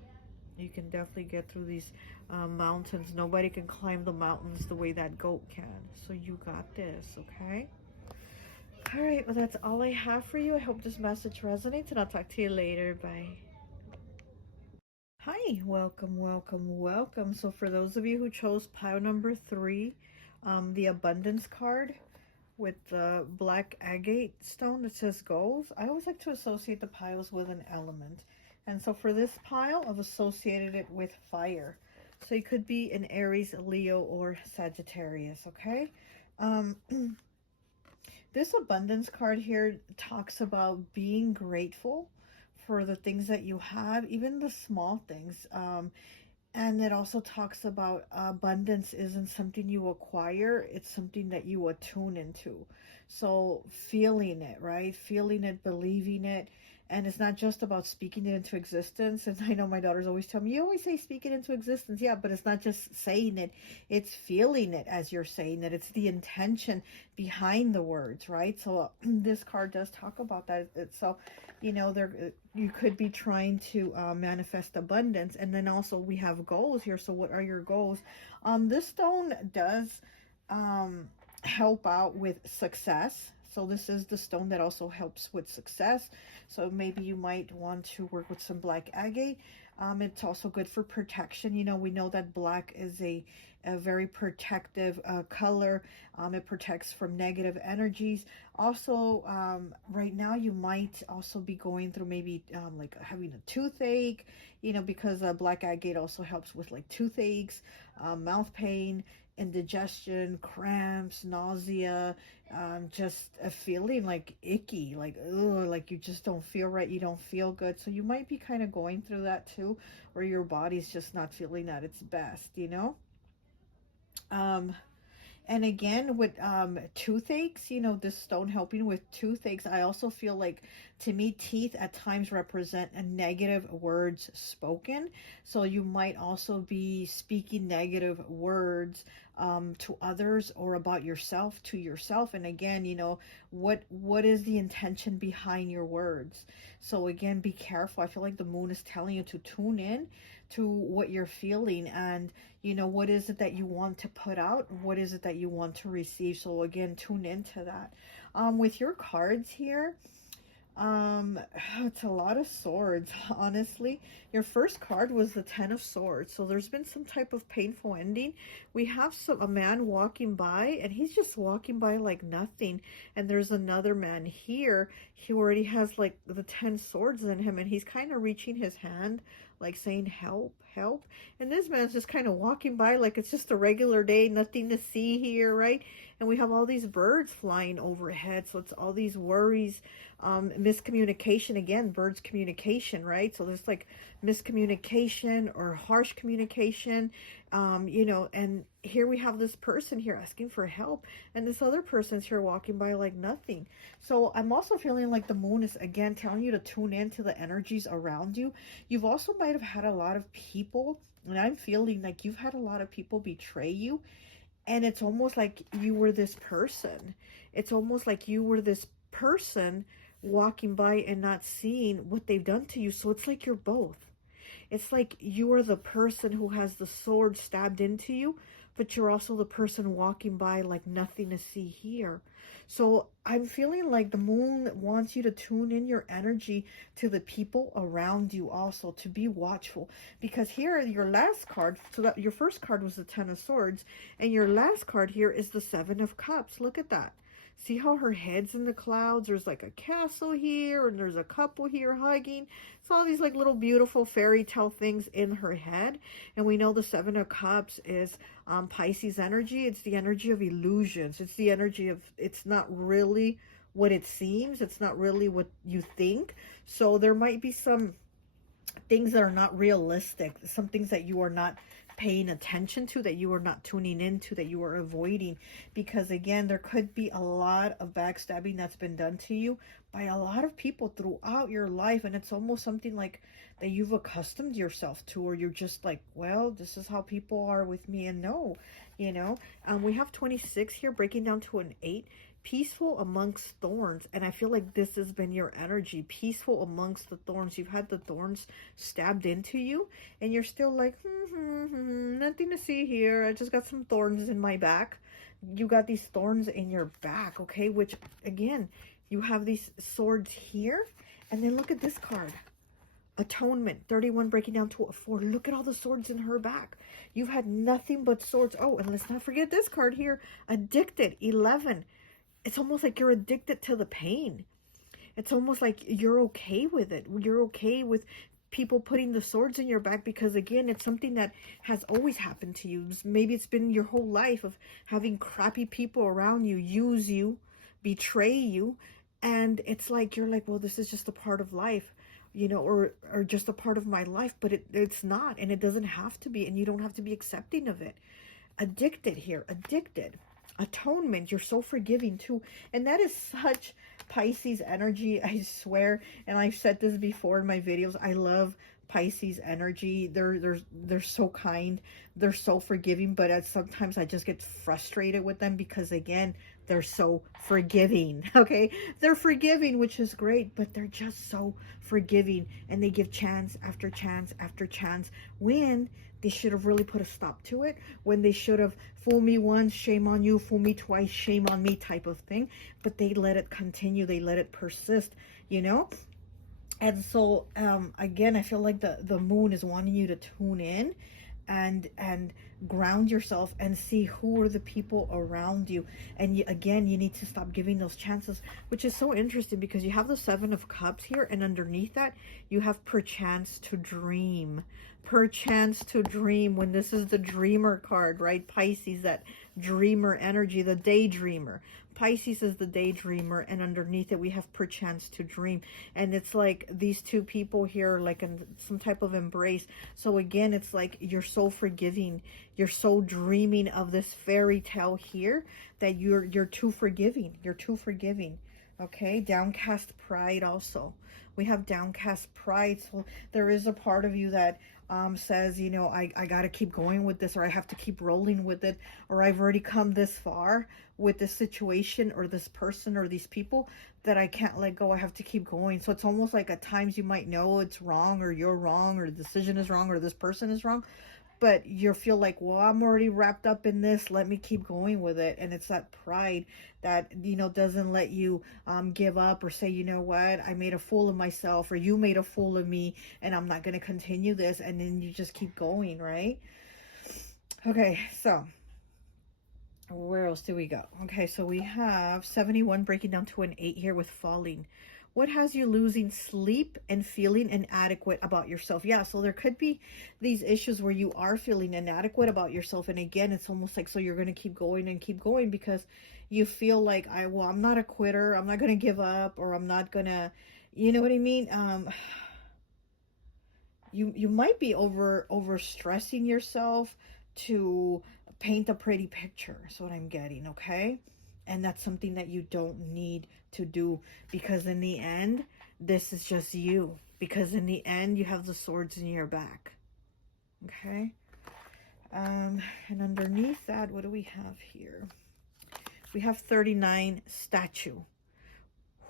You can definitely get through these mountains. Nobody can climb the mountains the way that goat can. So you got this, okay? All right, well, that's all I have for you. I hope this message resonates, and I'll talk to you later. Bye. Hi, welcome, welcome, welcome. So for those of you who chose pile number 3, the abundance card with the black agate stone that says goals, I always like to associate the piles with an element. And so for this pile, I've associated it with fire. So it could be an Aries, Leo, or Sagittarius, okay? This abundance card here talks about being grateful for the things that you have, even the small things. And it also talks about abundance isn't something you acquire, it's something that you attune into. So feeling it, right? Feeling it, believing it. And it's not just about speaking it into existence. And I know my daughters always tell me, you always say speak it into existence. Yeah, but it's not just saying it. It's feeling it as you're saying it. It's the intention behind the words, right? So this card does talk about that. So, you know, you could be trying to manifest abundance. And then also we have goals here. So what are your goals? This stone does help out with success. So this is the stone that also helps with success. So maybe you might want to work with some black agate. It's also good for protection. You know, we know that black is a very protective color. It protects from negative energies. Also, right now you might also be going through maybe like having a toothache, you know, because black agate also helps with like toothaches, mouth pain, indigestion, cramps, nausea, just a feeling like icky, like ugh, like you just don't feel right, you don't feel good. So you might be kind of going through that too, or your body's just not feeling at its best, you know. And again, with toothaches, you know, this stone helping with toothaches, I also feel like, to me, teeth at times represent a negative words spoken. So you might also be speaking negative words to others or about yourself to yourself. And again, you know, what is the intention behind your words? So again, be careful. I feel like the moon is telling you to tune in to what you're feeling, and you know, what is it that you want to put out, what is it that you want to receive. So again, tune into that. With your cards here, it's a lot of swords, honestly. Your first card was the 10 of swords, so there's been some type of painful ending. We have a man walking by, and he's just walking by like nothing, and there's another man here. He already has like the 10 swords in him, and he's kind of reaching his hand like saying help, help. And this man's just kind of walking by like it's just a regular day, nothing to see here, right? And we have all these birds flying overhead, so it's all these worries, miscommunication. Again, birds communication, right? So there's like miscommunication or harsh communication, and here we have this person here asking for help, and this other person's here walking by like nothing. So I'm also feeling like the moon is again telling you to tune into the energies around you. You've also might have had a lot of people, and I'm feeling like you've had a lot of people betray you, and it's almost like you were this person. It's almost like you were this person walking by and not seeing what they've done to you. So it's like you're both. It's like you are the person who has the sword stabbed into you, but you're also the person walking by like nothing to see here. So I'm feeling like the moon wants you to tune in your energy to the people around you also, to be watchful. Because here, your last card, so that your first card was the Ten of Swords, and your last card here is the Seven of Cups. Look at that. See how her head's in the clouds? There's like a castle here, and there's a couple here hugging. It's all these like little beautiful fairy tale things in her head. And we know the Seven of Cups is Pisces energy. It's the energy of illusions. It's the energy of, it's not really what it seems. It's not really what you think. So there might be some things that are not realistic, some things that you are not paying attention to, that you are not tuning into, that you are avoiding, because again, there could be a lot of backstabbing that's been done to you by a lot of people throughout your life, and it's almost something like that you've accustomed yourself to, or you're just like, well, this is how people are with me. And no, we have 26 here breaking down to an 8. Peaceful amongst thorns, and I feel like this has been your energy. Peaceful amongst the thorns. You've had the thorns stabbed into you, and you're still like, nothing to see here. I just got some thorns in my back. You got these thorns in your back, okay? Which, again, you have these swords here, and then look at this card. Atonement, 31 breaking down to a 4. Look at all the swords in her back. You've had nothing but swords. Oh, and let's not forget this card here. Addicted, 11. It's almost like you're addicted to the pain. It's almost like you're okay with it. You're okay with people putting the swords in your back, because again, it's something that has always happened to you. Maybe it's been your whole life of having crappy people around you use you, betray you, and it's like you're like, well, this is just a part of life, or just a part of my life, but it's not, and it doesn't have to be, and you don't have to be accepting of it. Addicted here, addicted. Atonement, you're so forgiving too, and that is such Pisces energy, I swear. And I've said this before in my videos, I love Pisces energy. They're so kind, they're so forgiving, but sometimes I just get frustrated with them, because again, they're so forgiving. Okay, they're forgiving, which is great, but they're just so forgiving, and they give chance after chance after chance, when they should have really put a stop to it, when they should have, fool me once, shame on you, fool me twice, shame on me type of thing. But they let it continue, they let it persist, And so again, I feel like the moon is wanting you to tune in and ground yourself and see who are the people around you. And again, you need to stop giving those chances, which is so interesting, because you have the Seven of Cups here, and underneath that you have perchance to dream. Perchance to dream, when this is the dreamer card, right? Pisces, that dreamer energy, the daydreamer. Pisces is the daydreamer, and underneath it we have perchance to dream. And it's like these two people here, like in some type of embrace. So again, it's like you're so forgiving, you're so dreaming of this fairy tale here, that you're too forgiving, you're too forgiving. Okay, downcast pride also. We have downcast pride. So there is a part of you that says, I got to keep going with this, or I have to keep rolling with it, or I've already come this far with this situation or this person or these people that I can't let go. I have to keep going. So it's almost like at times you might know it's wrong, or you're wrong, or the decision is wrong, or this person is wrong, but you feel like, well, I'm already wrapped up in this, let me keep going with it. And it's that pride that, doesn't let you give up, or say, you know what, I made a fool of myself, or you made a fool of me, and I'm not going to continue this. And then you just keep going, right? Okay, so where else do we go? Okay, so we have 71 breaking down to an 8 here with falling. What has you losing sleep and feeling inadequate about yourself? Yeah, so there could be these issues where you are feeling inadequate about yourself. And again, it's almost like, so you're going to keep going and keep going because you feel like, I'm not a quitter. I'm not going to give up, or I'm not going to, you know what I mean? You might be over stressing yourself to paint a pretty picture. That's what I'm getting, okay? And that's something that you don't need to do, because in the end, this is just you. Because in the end, you have the swords in your back, okay? And underneath that, what do we have here? We have 39, statue.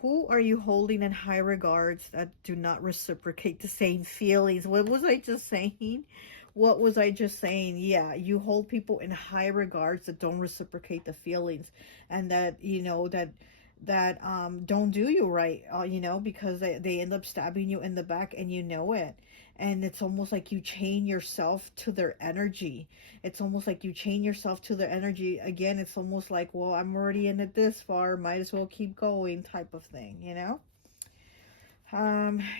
Who are you holding in high regards that do not reciprocate the same feelings? What was I just saying? What was I just saying? Yeah, you hold people in high regards that don't reciprocate the feelings, and that, you know, that don't do you right, you know, because they end up stabbing you in the back, and you know it. And it's almost like you chain yourself to their energy. It's almost like you chain yourself to their energy. Again, it's almost like, well, I'm already in it this far, might as well keep going type of thing, you know?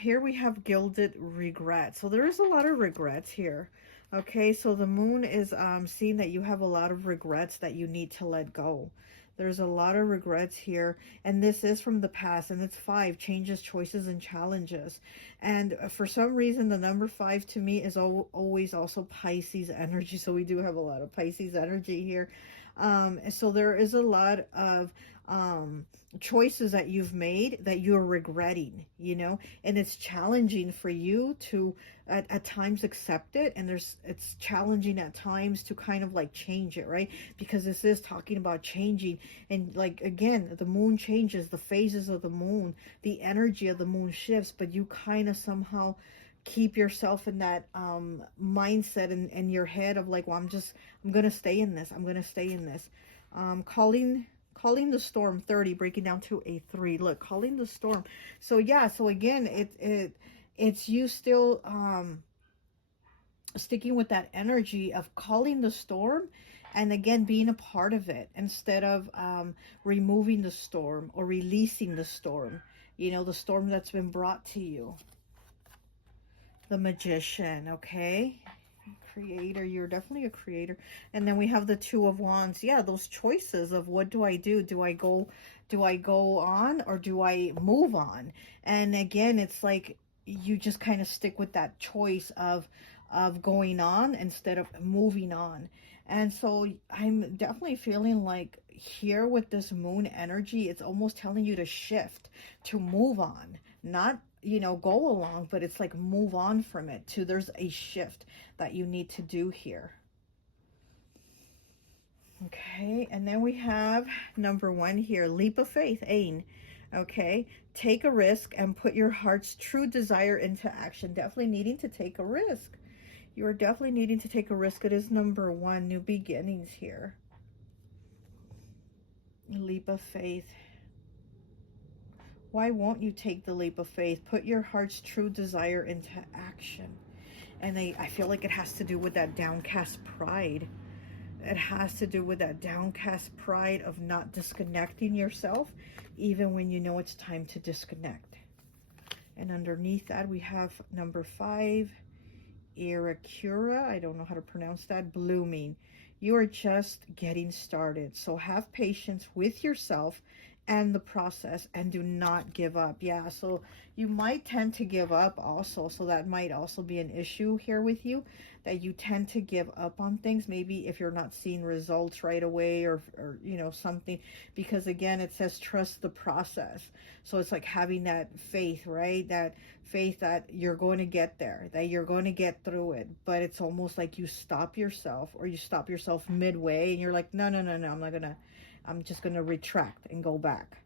Here we have gilded regret. So there is a lot of regrets here. Okay, so the moon is seeing that you have a lot of regrets that you need to let go. There's a lot of regrets here, and this is from the past, and it's 5, changes, choices, and challenges. And for some reason, the number 5 to me is always also Pisces energy, so we do have a lot of Pisces energy here. So there is a lot of choices that you've made that you're regretting, you know, and it's challenging for you to at times accept it, and it's challenging at times to kind of like change it, right? Because this is talking about changing, and like, again, the moon changes, the phases of the moon, the energy of the moon shifts, but you kind of somehow keep yourself in that mindset in your head of like, well, I'm gonna stay in this, I'm gonna stay in this. Calling the storm, 30, breaking down to a 3. Look, calling the storm. So yeah, so again, it's you still sticking with that energy of calling the storm, and again, being a part of it instead of removing the storm or releasing the storm, you know, the storm that's been brought to you. The Magician, okay? Creator, you're definitely a creator. And then we have the 2 of Wands. Yeah, those choices of what do I do? Do I go on, or do I move on? And again, it's like you just kind of stick with that choice of going on instead of moving on. And so I'm definitely feeling like here with this moon energy, it's almost telling you to shift, to move on, not, you know, go along, but it's like move on from it, to there's a shift that you need to do here. Okay, and then we have number 1 here, leap of faith, Ain. Okay, take a risk and put your heart's true desire into action. Definitely needing to take a risk. You are definitely needing to take a risk. It is number 1, new beginnings here. Leap of faith. Why won't you take the leap of faith? Put your heart's true desire into action. And I feel like it has to do with that downcast pride. It has to do with that downcast pride of not disconnecting yourself, even when you know it's time to disconnect. And underneath that, we have number 5, Irakura. I don't know how to pronounce that. Blooming. You are just getting started. So have patience with yourself and the process, and do not give up. Yeah, so you might tend to give up also, so that might also be an issue here with you, that you tend to give up on things, maybe if you're not seeing results right away, or you know, something, because again, it says trust the process. So it's like having that faith, right? That faith that you're going to get there, that you're going to get through it. But it's almost like you stop yourself, or you stop yourself midway, and you're like, no, I'm just going to retract and go back.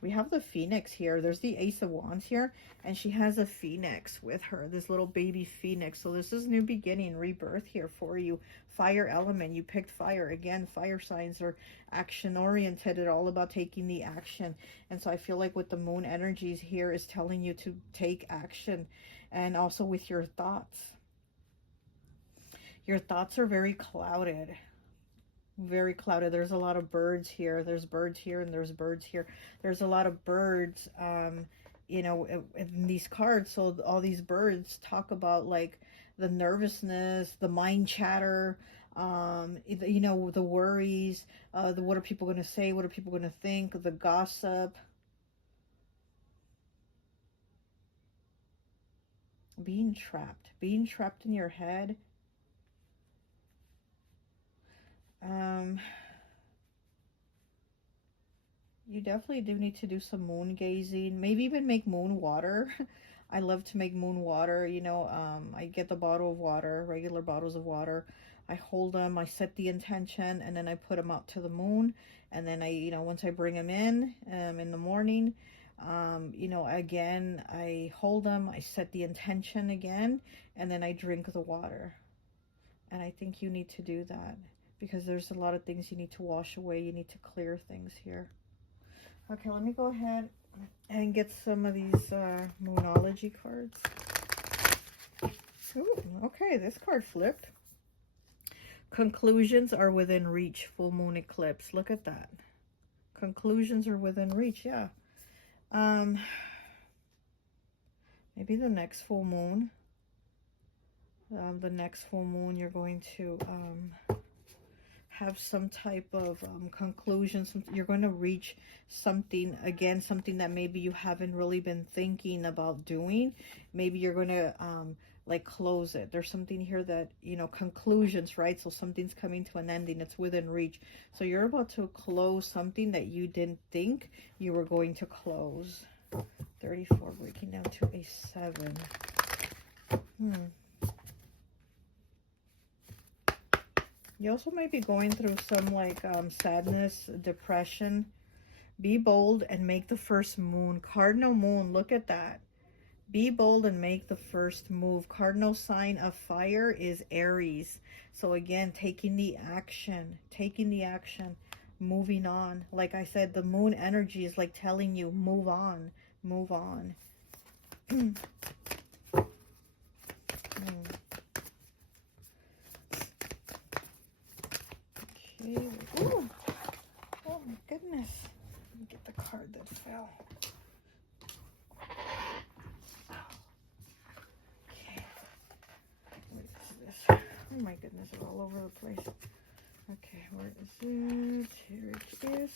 We have the Phoenix here. There's the Ace of Wands here, and she has a Phoenix with her, this little baby Phoenix. So this is new beginning, rebirth here for you. Fire element, you picked fire. Again, fire signs are action oriented. It's all about taking the action. And so I feel like with the moon energies here is telling you to take action, and also with your thoughts. Your thoughts are very clouded. very clouded. There's a lot of birds here. There's birds here and there's birds here. There's a lot of birds, you know, in these cards. So all these birds talk about like the nervousness, the mind chatter, you know, the worries, what are people going to say? What are people going to think? The gossip. Being trapped in your head. You definitely do need to do some moon gazing, maybe even make moon water. I love to make moon water, you know. I get the bottle of water, regular bottles of water. I hold them, I set the intention, and then I put them out to the moon. And then I, you know, once I bring them in the morning, you know, again, I hold them, I set the intention again, and then I drink the water. And I think you need to do that because there's a lot of things you need to wash away. You need to clear things here. Okay, let me go ahead and get some of these Moonology cards. Ooh, okay, this card flipped. Conclusions are within reach, full moon eclipse. Look at that. Conclusions are within reach, yeah. Maybe the next full moon. The next full moon, you're going to have some type of conclusion. You're going to reach something, again, something that maybe you haven't really been thinking about doing. Maybe you're going to like close it. There's something here that, you know, conclusions, right? So something's coming to an ending. It's within reach. So you're about to close something that you didn't think you were going to close. 34 breaking down to a 7. You also might be going through some like sadness, depression. Be bold and make the first moon. Cardinal moon, look at that. Be bold and make the first move. Cardinal sign of fire is Aries. So again, taking the action, moving on. Like I said, the moon energy is like telling you, move on, move on. Ooh. Oh my goodness. Let me get the card that fell. Okay. What is this? Oh my goodness, it's all over the place. Okay, where is it? Here it is.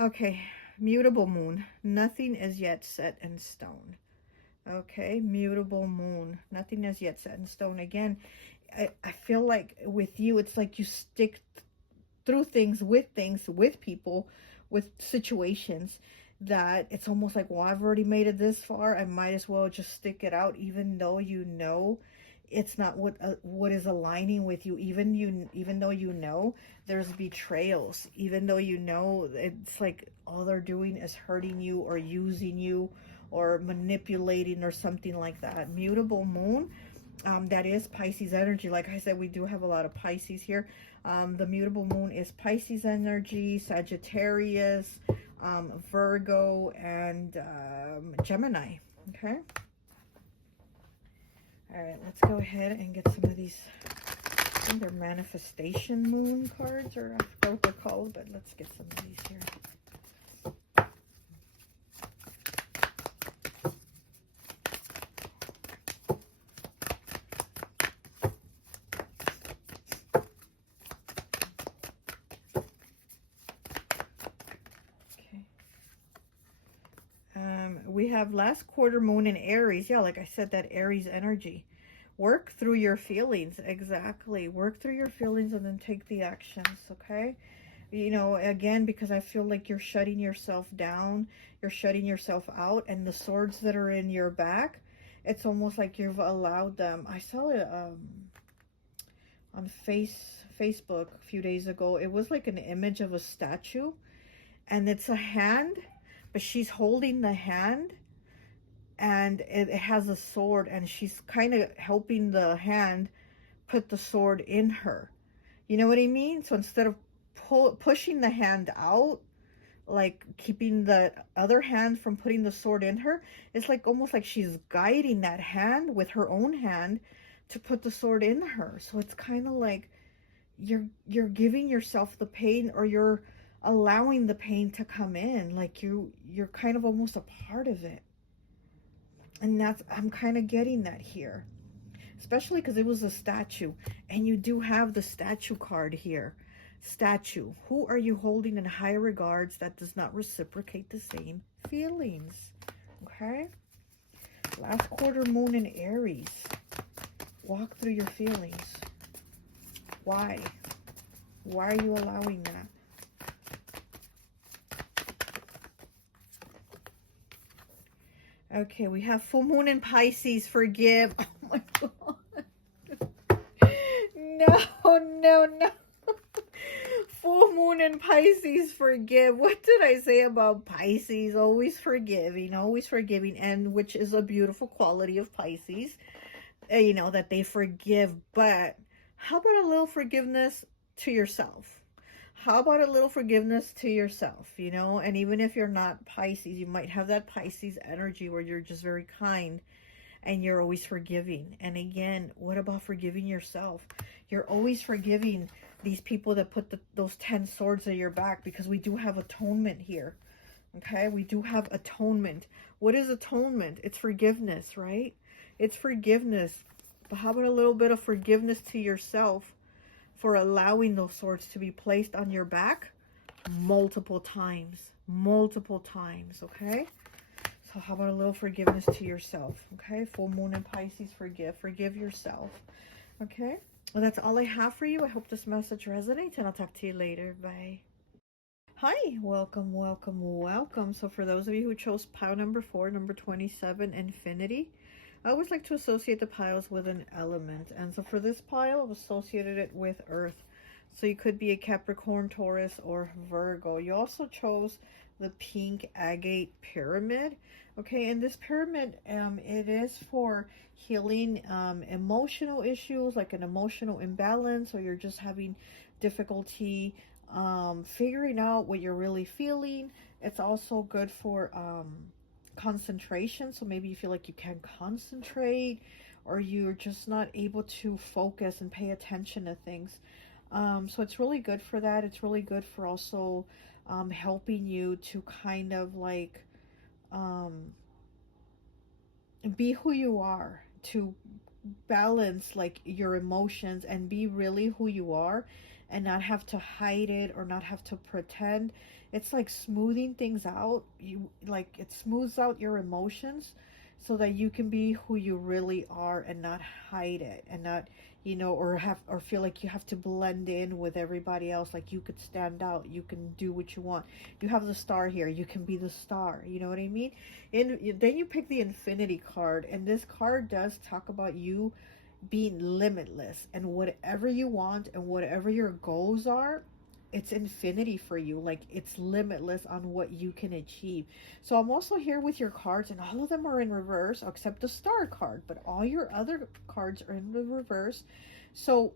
Okay, mutable moon. Nothing is yet set in stone. Okay, mutable moon. Nothing is yet set in stone. Again, I feel like with you, it's like you stick through things, with people, with situations that it's almost like, well, I've already made it this far. I might as well just stick it out, even though you know it's not what is aligning with you. Even though you know there's betrayals, even though you know it's like all they're doing is hurting you or using you or manipulating or something like that. Mutable moon. That is Pisces energy. Like I said, we do have a lot of Pisces here. The mutable moon is Pisces energy, Sagittarius, Virgo, and Gemini. Okay. All right, let's go ahead and get some of these. I think they're manifestation moon cards, or I forgot what they're called, but let's get some of these here. We have last quarter moon in Aries. Yeah, like I said, that Aries energy. Work through your feelings. Exactly. Work through your feelings and then take the actions, okay? You know, again, because I feel like you're shutting yourself down. You're shutting yourself out. And the swords that are in your back, it's almost like you've allowed them. I saw it on Facebook a few days ago. It was like an image of a statue. And it's a hand, but she's holding the hand and it has a sword, and she's kind of helping the hand put the sword in her. You know what I mean? So instead of pushing the hand out, like keeping the other hand from putting the sword in her, it's like almost like she's guiding that hand with her own hand to put the sword in her. So it's kind of like, you're giving yourself the pain, or you're allowing the pain to come in, like you're kind of almost a part of it. And that's, I'm kind of getting that here, especially because it was a statue, and you do have the statue card here. Statue, who are you holding in high regards that does not reciprocate the same feelings? Okay, last quarter moon in Aries. Walk through your feelings. Why are you allowing that? Okay, we have full moon in Pisces. Forgive. Oh my god. No. Full moon in Pisces. Forgive. What did I say about Pisces? Always forgiving. Always forgiving. And which is a beautiful quality of Pisces. You know, that they forgive. But how about a little forgiveness to yourself? How about a little forgiveness to yourself, you know? And even if you're not Pisces, you might have that Pisces energy where you're just very kind and you're always forgiving. And again, what about forgiving yourself? You're always forgiving these people that put those 10 swords at your back, because we do have atonement here. Okay, we do have atonement. What is atonement? It's forgiveness, right? It's forgiveness. But how about a little bit of forgiveness to yourself for allowing those swords to be placed on your back multiple times, okay? So how about a little forgiveness to yourself, okay? Full moon in Pisces, forgive yourself, okay? Well, that's all I have for you. I hope this message resonates, and I'll talk to you later. Bye. Hi, welcome. So for those of you who chose pile number 4, number 27, Infinity, I always like to associate the piles with an element. And so for this pile, I've associated it with Earth. So you could be a Capricorn, Taurus, or Virgo. You also chose the pink agate pyramid. Okay, and this pyramid, it is for healing emotional issues, like an emotional imbalance, or you're just having difficulty figuring out what you're really feeling. It's also good for concentration, so maybe you feel like you can't concentrate, or you're just not able to focus and pay attention to things. So it's really good for that. It's really good for also helping you to kind of like be who you are, to balance like your emotions and be really who you are, and not have to hide it or not have to pretend. It's like smoothing things out. You like, it smooths out your emotions so that you can be who you really are and not hide it, and not, you know, or feel like you have to blend in with everybody else. Like, you could stand out, you can do what you want. You have the star here, you can be the star, you know what I mean? And then you pick the Infinity card, and this card does talk about you being limitless, and whatever you want and whatever your goals are, it's infinity for you. Like, it's limitless on what you can achieve. So I'm also here with your cards, and all of them are in reverse except the star card, but all your other cards are in the reverse. So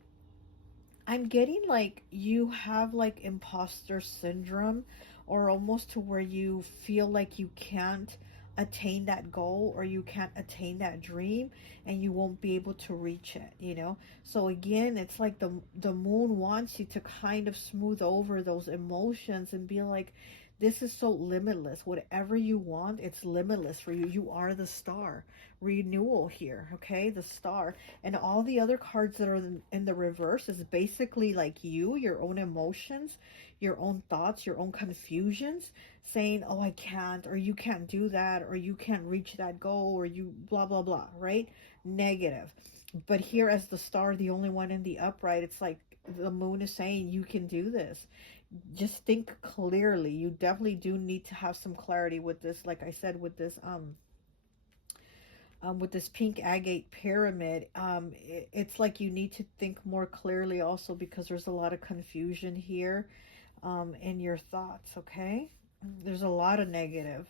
I'm getting like you have like imposter syndrome, or almost to where you feel like you can't attain that goal, or you can't attain that dream, and you won't be able to reach it, you know? So again, it's like the moon wants you to kind of smooth over those emotions and be like, this is so limitless. Whatever you want, it's limitless for you. You are the star. Renewal here, okay? The star. And all the other cards that are in the reverse is basically like you, your own emotions, your own thoughts, your own confusions, saying, oh, I can't, or you can't do that, or you can't reach that goal, or you blah, blah, blah, right? Negative. But here, as the star, the only one in the upright, it's like the moon is saying, you can do this. Just think clearly. You definitely do need to have some clarity with this. Like I said, with this pink agate pyramid, it's like you need to think more clearly also, because there's a lot of confusion here in your thoughts, okay? There's a lot of negative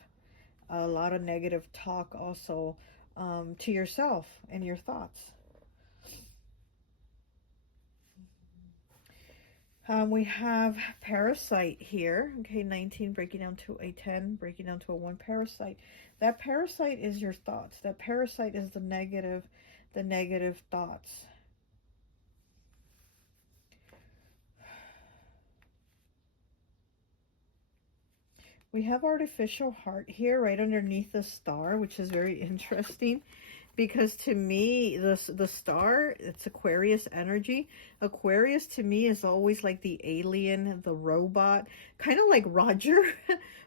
talk also to yourself and your thoughts. We have parasite here, okay? 19 breaking down to a 10, breaking down to a 1. Parasite. That parasite is your thoughts. That parasite is the negative thoughts. We have artificial heart here right underneath the star, which is very interesting. Because to me, the star, it's Aquarius energy. Aquarius to me is always like the alien, the robot, kind of like Roger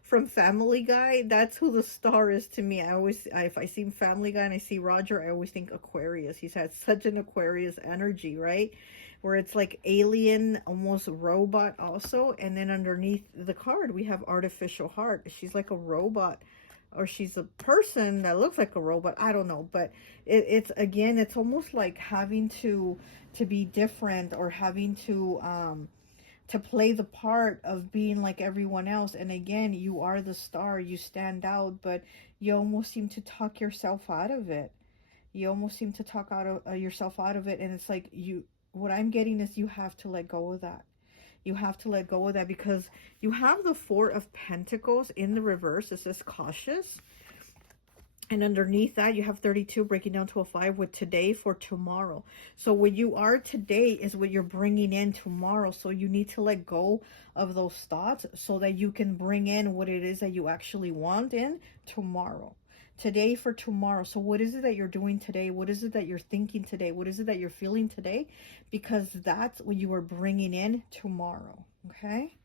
from Family Guy. That's who the star is to me. If I see Family Guy and I see Roger, I always think Aquarius. He's had such an Aquarius energy, right? Where it's like alien, almost robot also. And then underneath the card, we have artificial heart. She's like a robot, or she's a person that looks like a robot. I don't know, but it's again, it's almost like having to be different, or having to play the part of being like everyone else. And again, you are the star, you stand out, but you almost seem to talk yourself out of it. You almost seem to talk out of yourself out of it. And it's like, what I'm getting is you have to let go of that. You have to let go of that, because you have the Four of Pentacles in the reverse. It says cautious. And underneath that, you have 32 breaking down to a 5 with today for tomorrow. So what you are today is what you're bringing in tomorrow. So you need to let go of those thoughts so that you can bring in what it is that you actually want in tomorrow. Today for tomorrow. So what is it that you're doing today? What is it that you're thinking today? What is it that you're feeling today? Because that's what you are bringing in tomorrow. Okay?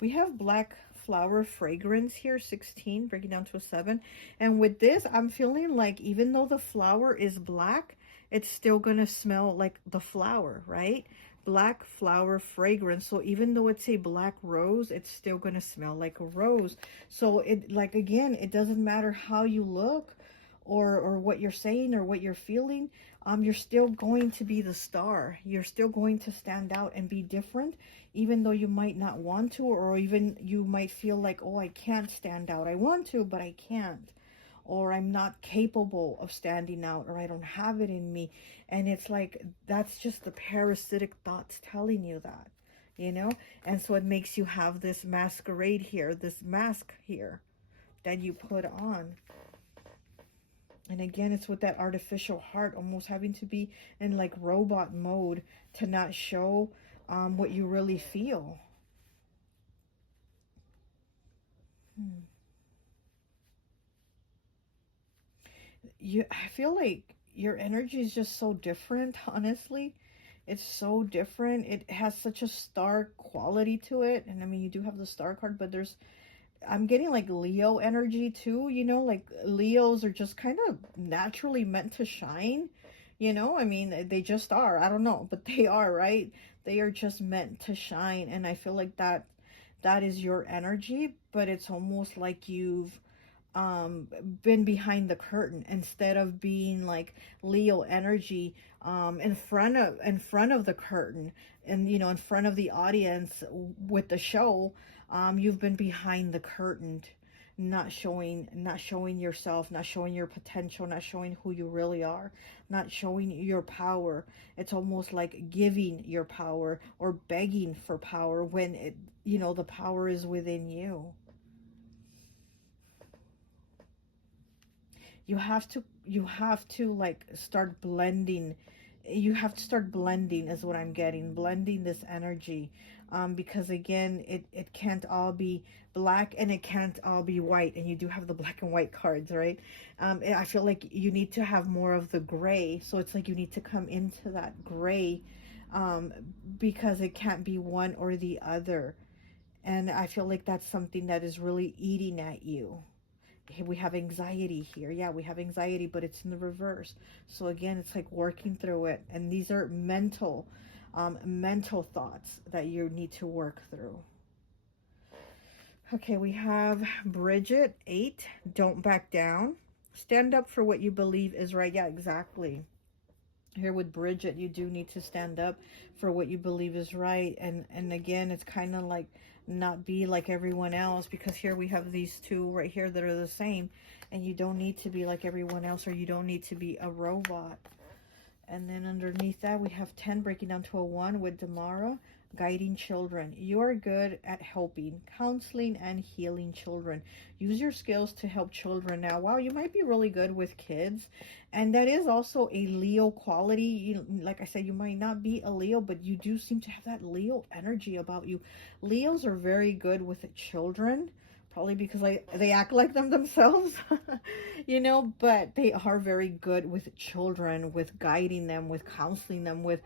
We have black flower fragrance here, 16, breaking down to a 7. And with this, I'm feeling like even though the flower is black, it's still going to smell like the flower, right? Black flower fragrance. So even though it's a black rose, it's still going to smell like a rose. So it, like, again, it doesn't matter how you look or what you're saying or what you're feeling. You're still going to be the star. You're still going to stand out and be different, even though you might not want to, or even you might feel like, oh, I can't stand out. I want to, but I can't. Or I'm not capable of standing out, or I don't have it in me. And it's like, that's just the parasitic thoughts telling you that, you know? And so it makes you have this masquerade here, this mask here that you put on. And again, it's with that artificial heart, almost having to be in like robot mode to not show what you really feel. I feel like your energy is just so different, honestly. It's so different. It has such a star quality to it. And I mean, you do have the star card, but I'm getting like Leo energy too, you know, like Leos are just kind of naturally meant to shine, you know, I mean, they just are, I don't know, but they are, right? They are just meant to shine. And I feel like that is your energy, but it's almost like you've been behind the curtain instead of being like Leo energy in front of the curtain, and you know, in front of the audience with the show. You've been behind the curtain, not showing yourself, not showing your potential, not showing who you really are, not showing your power. It's almost like giving your power or begging for power when it, you know, the power is within you. You have to like start blending. You have to start blending is what I'm getting, blending this energy, because again, it can't all be black and it can't all be white. And you do have the black and white cards, right? I feel like you need to have more of the gray. So it's like you need to come into that gray, because it can't be one or the other. And I feel like that's something that is really eating at you. We have anxiety here. Yeah, we have anxiety, but it's in the reverse. So again, it's like working through it. And these are mental thoughts that you need to work through. Okay, we have Bridget, 8. Don't back down. Stand up for what you believe is right. Yeah, exactly. Here with Bridget, you do need to stand up for what you believe is right. And again, it's kind of like not be like everyone else, because here we have these two right here that are the same, and you don't need to be like everyone else, or you don't need to be a robot. And then underneath that, we have 10 breaking down to a 1 with Damara. guiding children. You are good at helping, counseling, and healing children. Use your skills to help children. Now, wow, you might be really good with kids. And that is also a Leo quality. You, like I said, you might not be a Leo, but you do seem to have that Leo energy about you. Leos are very good with children. Probably because they act like them themselves, you know, but they are very good with children, with guiding them, with counseling them, with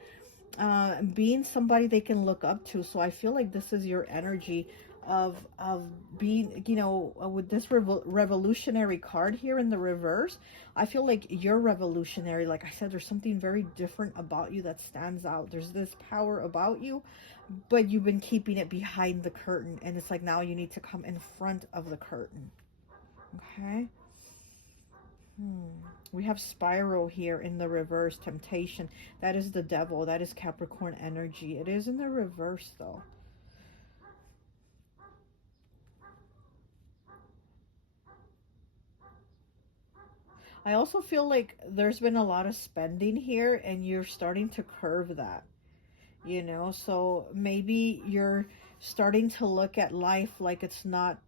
being somebody they can look up to. So I feel like this is your energy of being, you know, with this revolutionary card here in the reverse. I feel like you're revolutionary. Like I said, there's something very different about you that stands out. There's this power about you, but you've been keeping it behind the curtain, and it's like now you need to come in front of the curtain. Okay. We have spiral here in the reverse, temptation. That is the devil. That is Capricorn energy. It is in the reverse though. I also feel like there's been a lot of spending here and you're starting to curve that, you know, so maybe you're starting to look at life like it's not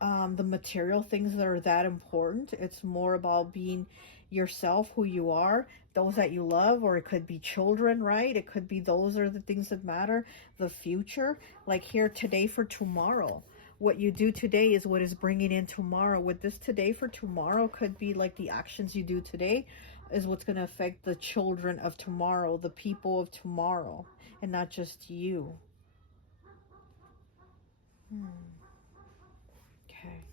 the material things that are that important. It's more about being yourself, who you are, those that you love, or it could be children, right? It could be those are the things that matter, the future. Like here, today for tomorrow. What you do today is what is bringing in tomorrow. With this today for tomorrow could be like the actions you do today is what's going to affect the children of tomorrow, the people of tomorrow, and not just you. Okay.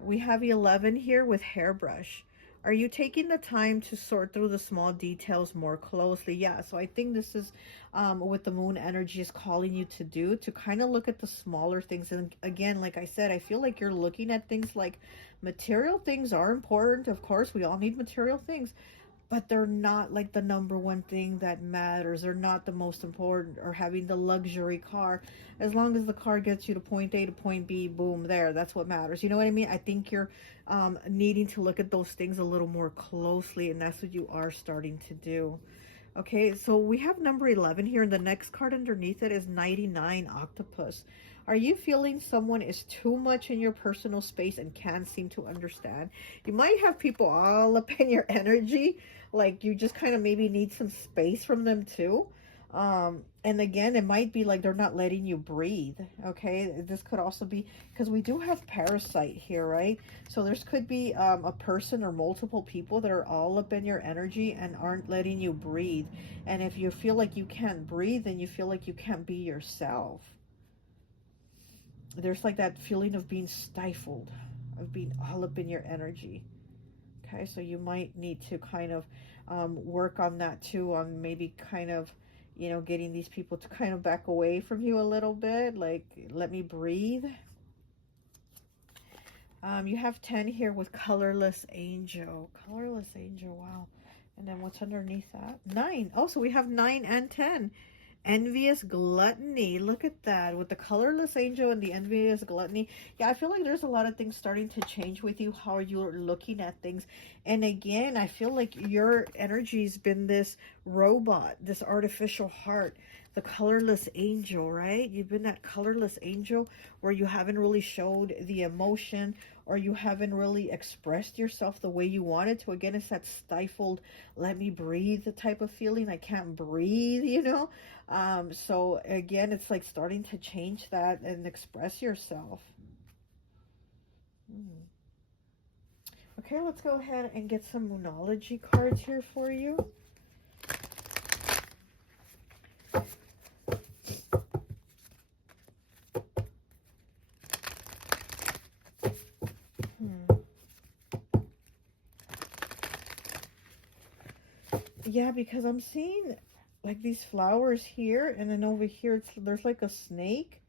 We have 11 here with hairbrush. Are you taking the time to sort through the small details more closely? Yeah, so I think this is what the moon energy is calling you to do, to kind of look at the smaller things. And again, like I said, I feel like you're looking at things like material things are important. Of course, we all need material things, but they're not like the number one thing that matters. They're not the most important, or having the luxury car. As long as the car gets you to point A to point B, boom, there, that's what matters. You know what I mean? I think you're needing to look at those things a little more closely, and that's what you are starting to do. Okay, so we have number 11 here, and the next card underneath it is 99, octopus. Are you feeling someone is too much in your personal space and can't seem to understand? You might have people all up in your energy, like you just kind of maybe need some space from them too. And again, it might be like they're not letting you breathe. Okay, this could also be because we do have parasite here, right? So there's could be a person or multiple people that are all up in your energy and aren't letting you breathe. And if you feel like you can't breathe, then you feel like you can't be yourself. There's like that feeling of being stifled, of being all up in your energy. Okay, so you might need to kind of work on that too, on maybe kind of, you know, getting these people to kind of back away from you a little bit, like, let me breathe. You have 10 here with colorless angel. Colorless angel, wow. And then what's underneath that? 9. Oh, so we have 9 and 10. Envious gluttony. Look at that with the colorless angel and the envious gluttony. Yeah, I feel like there's a lot of things starting to change with you, how you're looking at things. And again, I feel like your energy's been this robot, this artificial heart, the colorless angel, right? You've been that colorless angel where you haven't really showed the emotion, or you haven't really expressed yourself the way you wanted to. Again, it's that stifled, let me breathe the type of feeling. I can't breathe, you know? So again, it's like starting to change that and express yourself. Okay, let's go ahead and get some Moonology cards here for you. Yeah, because I'm seeing like these flowers here, and then over here there's like a snake,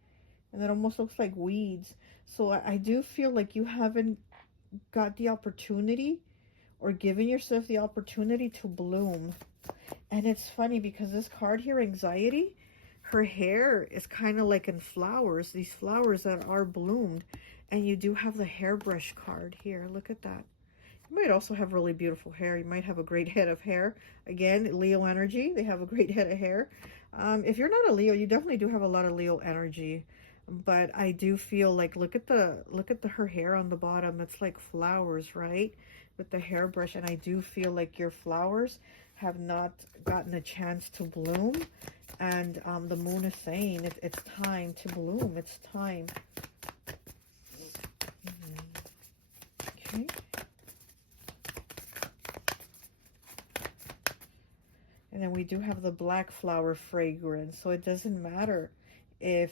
and it almost looks like weeds. So I do feel like you haven't got the opportunity or given yourself the opportunity to bloom. And it's funny because this card here, anxiety, her hair is kind of like in flowers, these flowers that are bloomed. And you do have the hairbrush card here. Look at that. You might also have really beautiful hair. You might have a great head of hair. Again, Leo energy. They have a great head of hair. If you're not a Leo, you definitely do have a lot of Leo energy. But I do feel like, look at her hair on the bottom. It's like flowers, right? With the hairbrush. And I do feel like your flowers have not gotten a chance to bloom. And the moon is saying it's time to bloom. It's time. Okay. And then we do have the black flower fragrance. So it doesn't matter if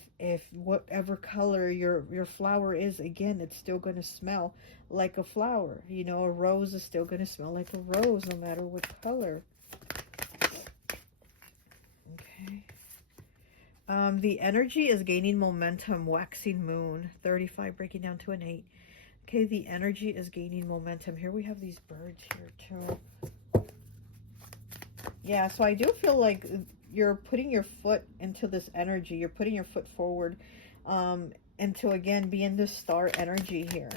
whatever color your flower is, again, it's still going to smell like a flower. You know, a rose is still going to smell like a rose no matter what color. Okay. The energy is gaining momentum, waxing moon, 35 breaking down to an 8. Okay, the energy is gaining momentum. Here we have these birds here too. Yeah, so I do feel like you're putting your foot into this energy. You're putting your foot forward and to, again, be in this star energy here.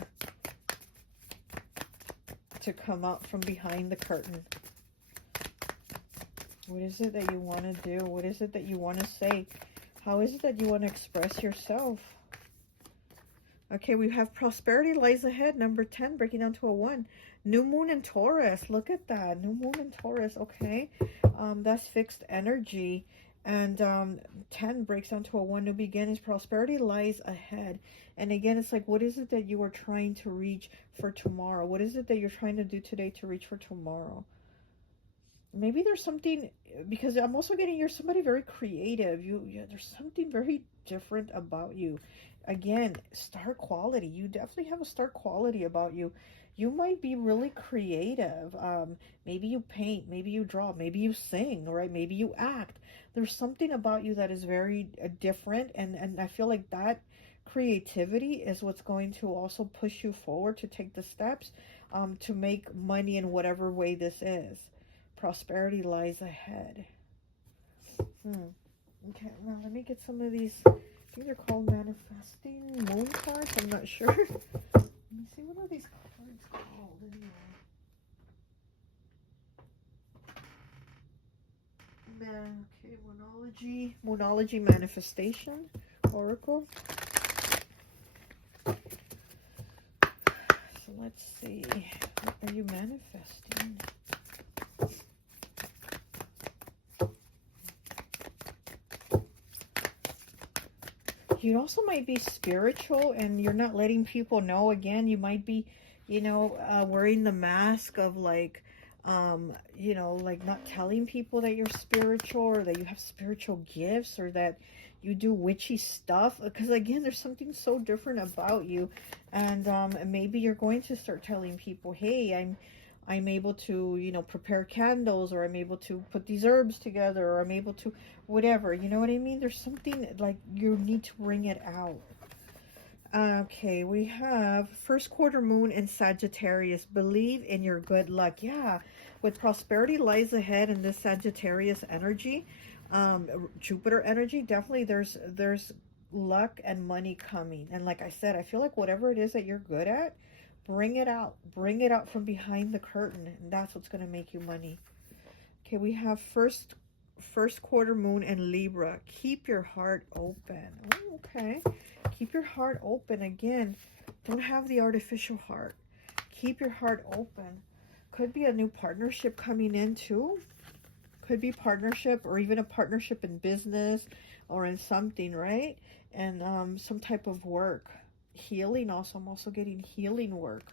To come out from behind the curtain. What is it that you want to do? What is it that you want to say? How is it that you want to express yourself? Okay, we have prosperity lies ahead, number 10, breaking down to a 1. New moon in Taurus. Look at that. New moon in Taurus. Okay. That's fixed energy. And 10 breaks down to a 1. New beginnings. Prosperity lies ahead. And again, it's like, what is it that you are trying to reach for tomorrow? What is it that you're trying to do today to reach for tomorrow? Maybe there's something, because I'm also getting, you're somebody very creative. There's something very different about you. Again, star quality. You definitely have a star quality about you. You might be really creative. Maybe you paint, maybe you draw, maybe you sing, right? Maybe you act. There's something about you that is very different. And I feel like that creativity is what's going to also push you forward to take the steps to make money in whatever way this is. Prosperity lies ahead. Okay, now let me get some of these. I think they're called manifesting moon cards. I'm not sure. Let me see, what are these cards called anyway? Okay, Moonology Manifestation Oracle. So let's see. What are you manifesting? You also might be spiritual and you're not letting people know. Again, you might be, you know, wearing the mask of like, you know, like not telling people that you're spiritual or that you have spiritual gifts or that you do witchy stuff. Because again, there's something so different about you. And maybe you're going to start telling people, hey, I'm able to, you know, prepare candles, or I'm able to put these herbs together, or I'm able to whatever, you know what I mean? There's something like you need to bring it out. Okay, we have first quarter moon in Sagittarius. Believe in your good luck. Yeah, with prosperity lies ahead in this Sagittarius energy, Jupiter energy, definitely there's luck and money coming. And like I said, I feel like whatever it is that you're good at, bring it out. Bring it out from behind the curtain. And that's what's going to make you money. Okay, we have first quarter moon in Libra. Keep your heart open. Oh, okay. Keep your heart open. Again, don't have the artificial heart. Keep your heart open. Could be a new partnership coming in too. Could be partnership, or even a partnership in business or in something, right? And some type of work. Healing also. I'm also getting healing work.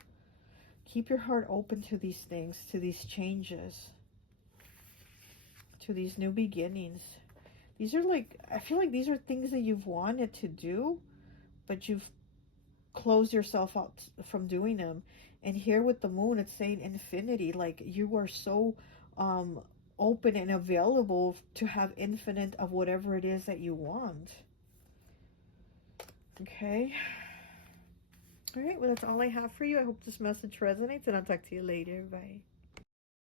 Keep your heart open to these things, to these changes, to these new beginnings. These are like, I feel like these are things that you've wanted to do, but you've closed yourself out from doing them. And here with the moon, it's saying infinity. Like you are so open and available to have infinite of whatever it is that you want. Okay. All right, well, that's all I have for you. I hope this message resonates, and I'll talk to you later. Bye.